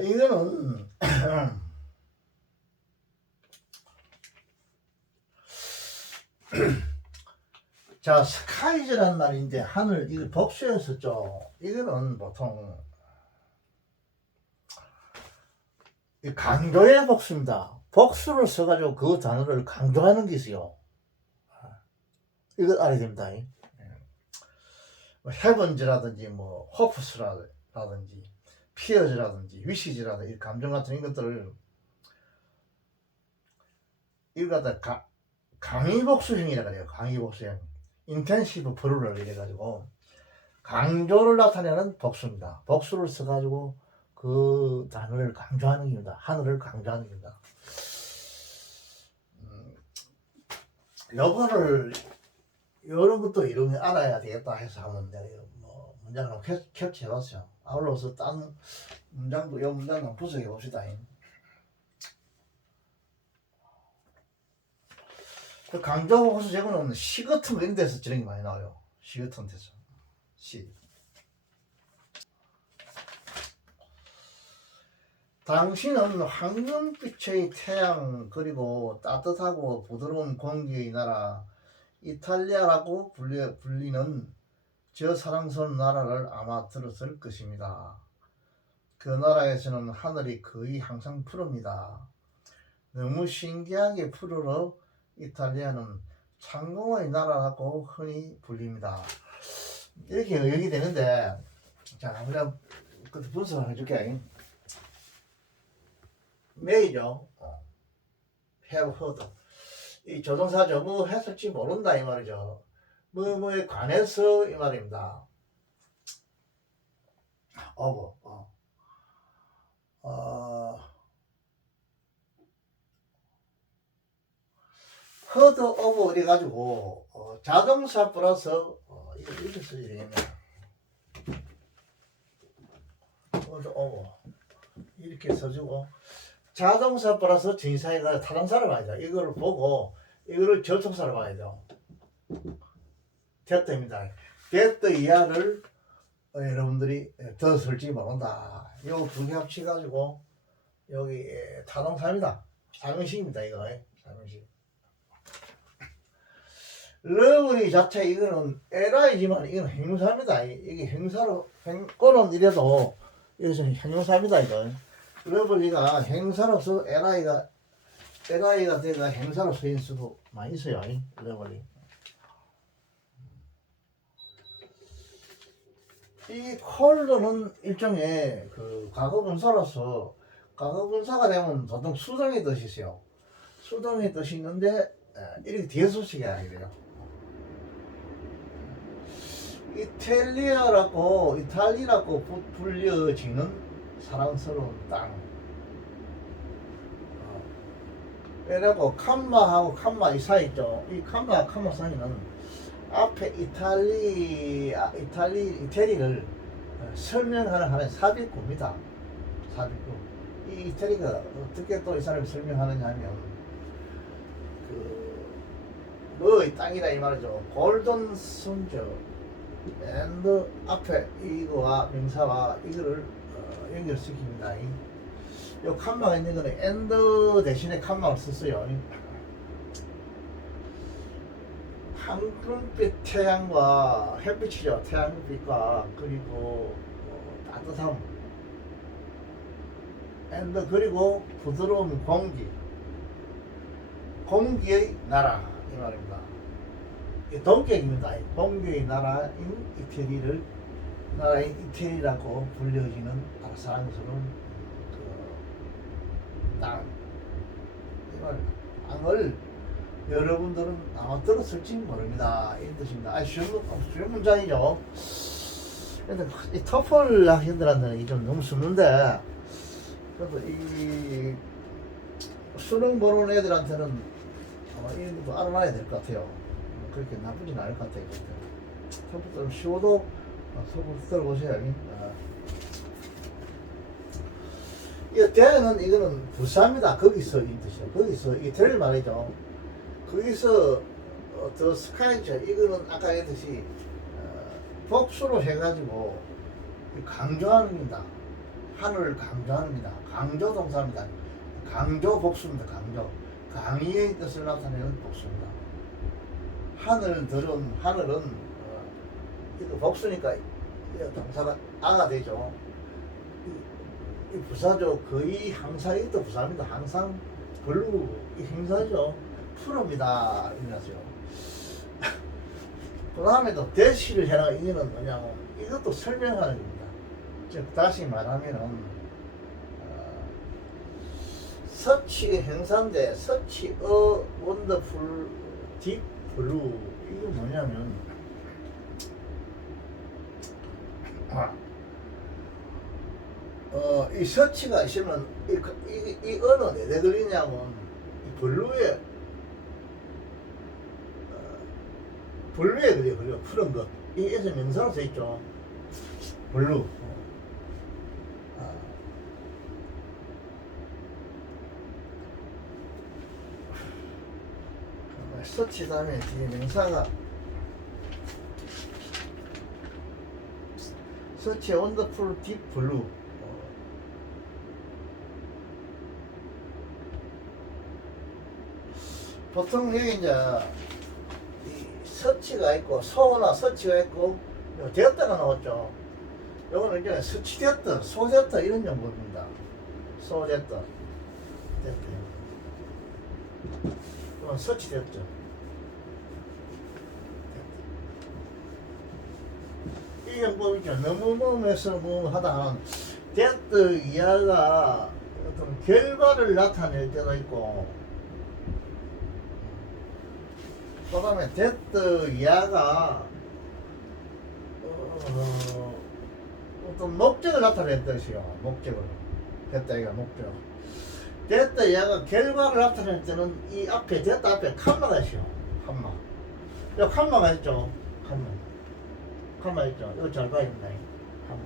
이거는 자, 스카이즈란 말인데 하늘 이거 복수였었죠. 이거는 보통 강조의 복수입니다. 복수를 써가지고 그 단어를 강조하는 게 있어요. 이거 알아야 됩니다. 헤븐즈라든지 뭐 호프스라든지 피어즈라든지 위시즈라든지 감정 같은 것들을 이거 갖다 강의복수형이라고 해요. 강의복수형. 인텐시브 프루럴 이래가지고 강조를 나타내는 복수입니다. 복수를 써가지고 그 단어를 강조하는 겁니다. 하늘을 강조하는 겁니다. 요거를 이런 것도 이름이 알아야 되겠다 해서 하면 내가 뭐 문장을 캡처해봤어요. 아울러서 딴 문장도 이 문장 한번 분석해 봅시다. 그 강조 복수 제거는 시 같은 거 이런 데서 저런 게 많이 나와요. 시 같은 데서 시. 당신은 황금빛의 태양 그리고 따뜻하고 부드러운 공기의 나라 이탈리아라고 불리는 저 사랑스러운 나라를 아마 들었을 것입니다. 그 나라에서는 하늘이 거의 항상 푸릅니다. 너무 신기하게 푸르러 이탈리아는 창공의 나라라고 흔히 불립니다. 이렇게 여기 되는데, 자, 그냥 분석을 해줄게. 메이죠. have heard. 이 조동사죠. 뭐 했을지 모른다 이 말이죠. 뭐에 관해서 이 말입니다. over. heard over 이래가지고 자동사 플러스 이거 이렇게 써야 되겠네. heard over 이렇게 써주고 자동사 플러스 진사이가 타동사를 봐야죠. 이거를 보고 이거를 절통사를 봐야죠. 됐다입니다. 됐다 이하를 여러분들이 들었을지 모른다. 요 두 개 합쳐가지고 여기 타동사입니다. 삼형식입니다. 이거 삼형식. 러브리 자체 이거는 LI지만 이건 형용사입니다. 이게 형사로 꼬는 이래도 이것은 형용사입니다. 이거. 러블리가 행사로서 LI가 내가 행사로 쓰인 수도 많이 있어요. 러블리. 이 콜드는 일종의 그 과거분사로서 과거분사가 되면 보통 수동의 뜻이 있어요. 수동의 뜻이 있는데 이렇게 뒤에서 쓰게 하게 돼요. 이탈리라고 불려지는 사랑스러운 땅. 왜냐고 칸마하고 칸마 이 사이 있죠. 이 칸마와 칸마 사이는 앞에 이태리를 설명하는 하나의 삽입구입니다. 삽입구. 이 이태리가 어떻게 또 이 사람이 설명하느냐 하면 뭐의 땅이다 이 말이죠. 골든 순저 앤드 앞에 이거와 명사와 이거를 연결시킵니다. 요 칸마가 있는 거는 앤드 대신에 칸마를 썼어요. 황금빛 태양과 햇빛이죠. 태양빛과 그리고 따뜻함 앤드 그리고 부드러운 공기의 나라 이 말입니다. 동격입니다. 동격의 나라인 이태리라고 불려지는 사랑스러운 땅. 땅을 여러분들은 아마 들었을지 모릅니다. 이런 뜻입니다. 쉬운 문장이죠. 근데 이 토플 학생들한테는 이게 좀 너무 쉽는데, 그래도 이 수능 보는 애들한테는 아마 이런 것도 알아놔야 될 것 같아요. 그렇게 나쁘진 않을 것 같아요. 토플 좀 쉬워도 토플 들어보세요. 이 대는 이거는 부사입니다. 거기서 이 뜻이요. 거기서 이태리 말이죠. 거기서 더 스카이죠. 이거는 아까 했듯이 복수로 해가지고 강조하는 겁니다. 하늘을 강조합니다. 강조 동사입니다. 강조 복수입니다. 강조. 강의의 뜻을 나타내는 복수입니다. 하늘은 이거 복수니까 동사가 아가 되죠. 이 부사죠. 거의 항상 있던 부사입니다. 항상 별로 이 행사죠. 풀어입니다. 이거죠. 그 다음에도 대시를 해라는 의미는 뭐냐면 이것도 설명하는 겁니다. 즉 다시 말하면은 서치의 행사인데 서치 원더풀 딥 블루 이게 뭐냐면 이 서치가 있으면 이 언어는 왜 걸리냐면 이 블루에 걸려 푸른 것 이에서 명사로 써 있죠. 블루. 서치 다음에 뒤에 명사가 서치 원더풀 딥 블루. 보통 여기 이제 이 서치가 있고 소나 서치가 있고 되었다가 나왔죠. 요거는 이제 서치되었다, 소되었다 이런 용어입니다. 소되었다, 됐다. 이건 서치되었죠. 이 용법이죠. 너무 뭐해서 뭐 하다 됐다 이하가 어떤 결과를 나타낼 때도 있고, 그 다음에 됐다 이하가 어떤 목적을 나타낼 뜻이요. 목적을. 됐다 이가 목적. 됐다 이하가 결과를 나타낼 때는 이 앞에 됐다 앞에 칸마가 있어요. 칸마. 여기 칸마가 있죠. 칸마 있죠. 이거 잘 봐야 된다. 칸마.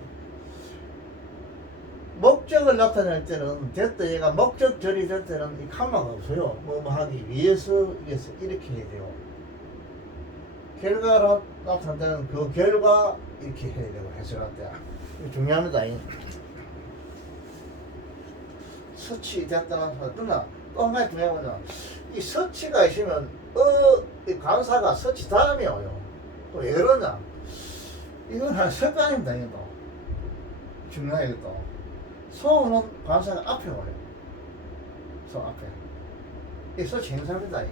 목적을 나타낼 때는 됐다 얘가 목적절이 될 때는 이 칸마가 없어요. 뭐 하기 위해서 이렇게 해야 돼요. 결과로 나타날 때는 그 결과 이렇게 해야 되고 해석할 때 이거 중요합니다. 서치 됐다. 그러나 또 한 가지 중요한 거는 이 서치가 있으면 이 관사가 서치 다음에 와요. 또 왜 그러냐? 이건 한 습관입니다. 이것도 중요해. 이것도 소는 관사가 앞에 와요. 소 앞에 이 서치 행사입니다.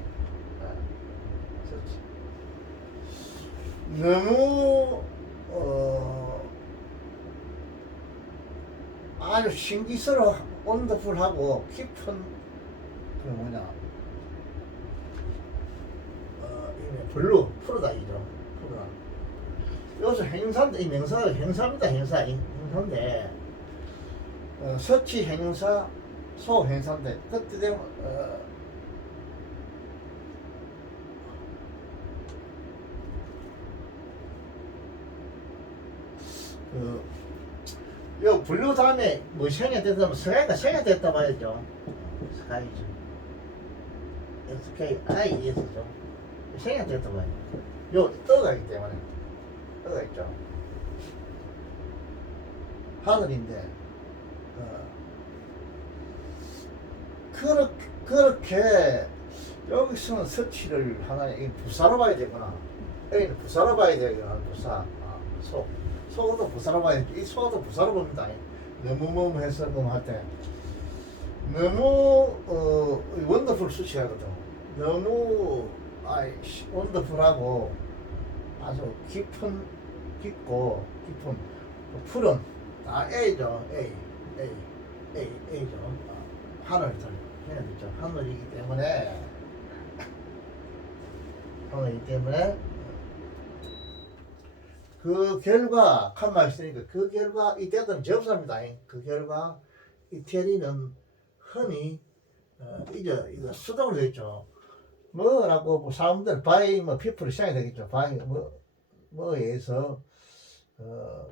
서치. 너무 아주 신기스러워 원더풀하고 깊은 그 뭐냐 블루 푸르다 이죠. 푸르다. 여기서 행사인데 이 명사가 행사입니다. 행사인데 서치 행사 소 행사인데 그때 되면 요 블루 다음에 뭐 생이 됐다면 생이 됐다 봐야죠. 스카이죠. SKIS죠. 생이 됐다 봐요. 요 떠가 있기 때문에 떠가 있죠. 하늘인데 그렇게 여기서는 서치를 하나의 부사로 봐야 되구나. 여기는 부사로 봐야 되구나. 부사. 소도 부사로 봐야지. 이 소도 부사로 봅니다. 너무 해서 할 때 너무 원더풀 수치하거든. 너무 원더풀하고 아주 깊은 푸른 A죠. A죠. 하늘들 해야 되죠. 하늘이기 때문에 그 결과 칸마 있으니까 그 결과 이때는 접수합니다. 그 결과 이태리는 흔히 이거 수동으로 되어 있죠. 뭐라고 뭐 사람들 바이 피플이 시작이 되겠죠. 바이 뭐에 의해서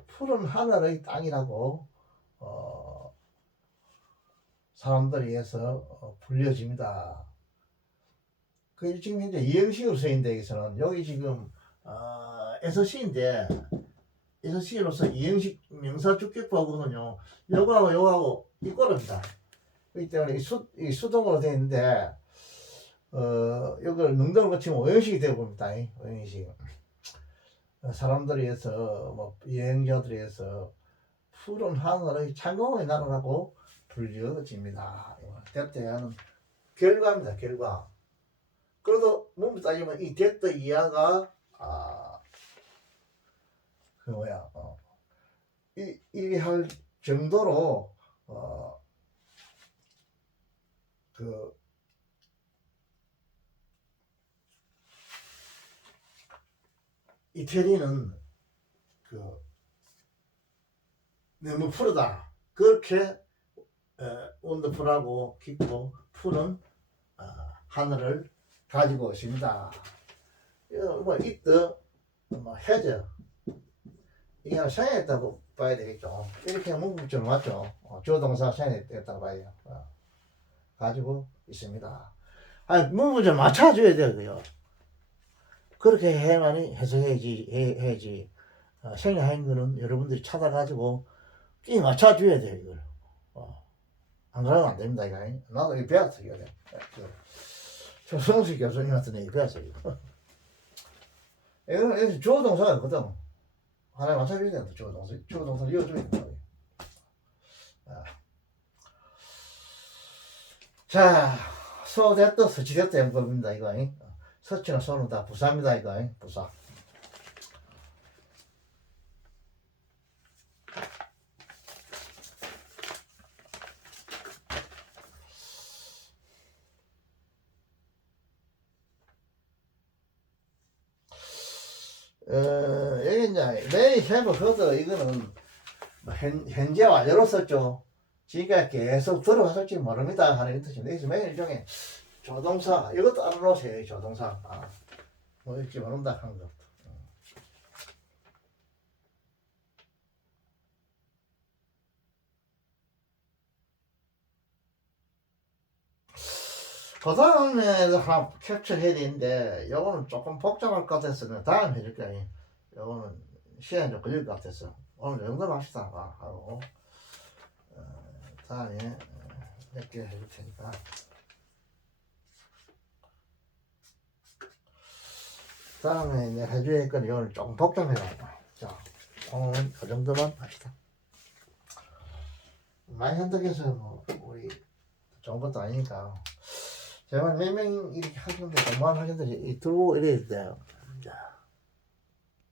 푸른 하늘의 땅이라고 사람들에 의해서 불려집니다. 그 지금 현재 이형식으로 쓰인데 여기서는 여기 지금 SC인데 SC로서 이행식 명사주격보거든요. 요거하고 이거랍니다. 그렇기 때문에 이 수동으로 되어 있는데 이걸 능동을 거치면 오형식이 되어 봅니다. 오형식. 사람들이 해서 뭐 여행자들이 해서 푸른 하늘의 창공의 나라라고 불려집니다. 됐다는 결과입니다. 결과. 그래도 몸을 따지면 이 됐다 이하가 그 뭐야 이 할 정도로 그 이태리는 그 너무 푸르다. 그렇게 원더풀하고 깊고 푸른 하늘을 가지고 있습니다. 뭐 이때 뭐 해저 이게 생했다고 봐야 되겠죠. 이렇게 문법적으로 맞죠. 조동사 생했다고 봐야 돼요. 가지고 있습니다. 문법적으로 맞춰줘야 돼요. 그렇게 해야만이 해석해야지. 생략한 거는 여러분들이 찾아가지고 끼 맞춰줘야 돼요, 이걸. 안 그러면 안 됩니다, 이거. 나도 이거 배웠어, 이거. 조성식 교수님한테 내가 배웠어, 이거. 이거는 주어동사가 있거든. 하나에 맞춰줘야 된다, 주어동사 이어줘야 된다. 자, 소됐다, 서치됐다, 연법입니다, 이거. 서치나 소는 다 부사입니다, 이거. 부사. 여기 이제 may have heard 이거는 현재 완료로 썼죠. 지금까지 계속 들어왔을지 모릅니다 하는 뜻입니다. 여기서 may 일종의 조동사 이것도 알아놓으세요. 조동사 뭐 읽지 모른다 하는 것도. 그 다음에 캡처 해야 되는데 요거는 조금 복잡할 것 같아서 다음 해줄 거예요. 요거는 시간이 좀 걸릴 것 같아서 오늘 정도로 합시다 하고 다음에 몇 개 해줄 테니까 다음에 이제 해줘야 할 건 이거는 조금 복잡해가지고 자 오늘은 그 정도만 합시다. 많이 한다해서 뭐 우리 좋은 것도 아니니까 제가 몇 명 이렇게 하시는데 그만 하시는데 들고 이래야 돼요. 자.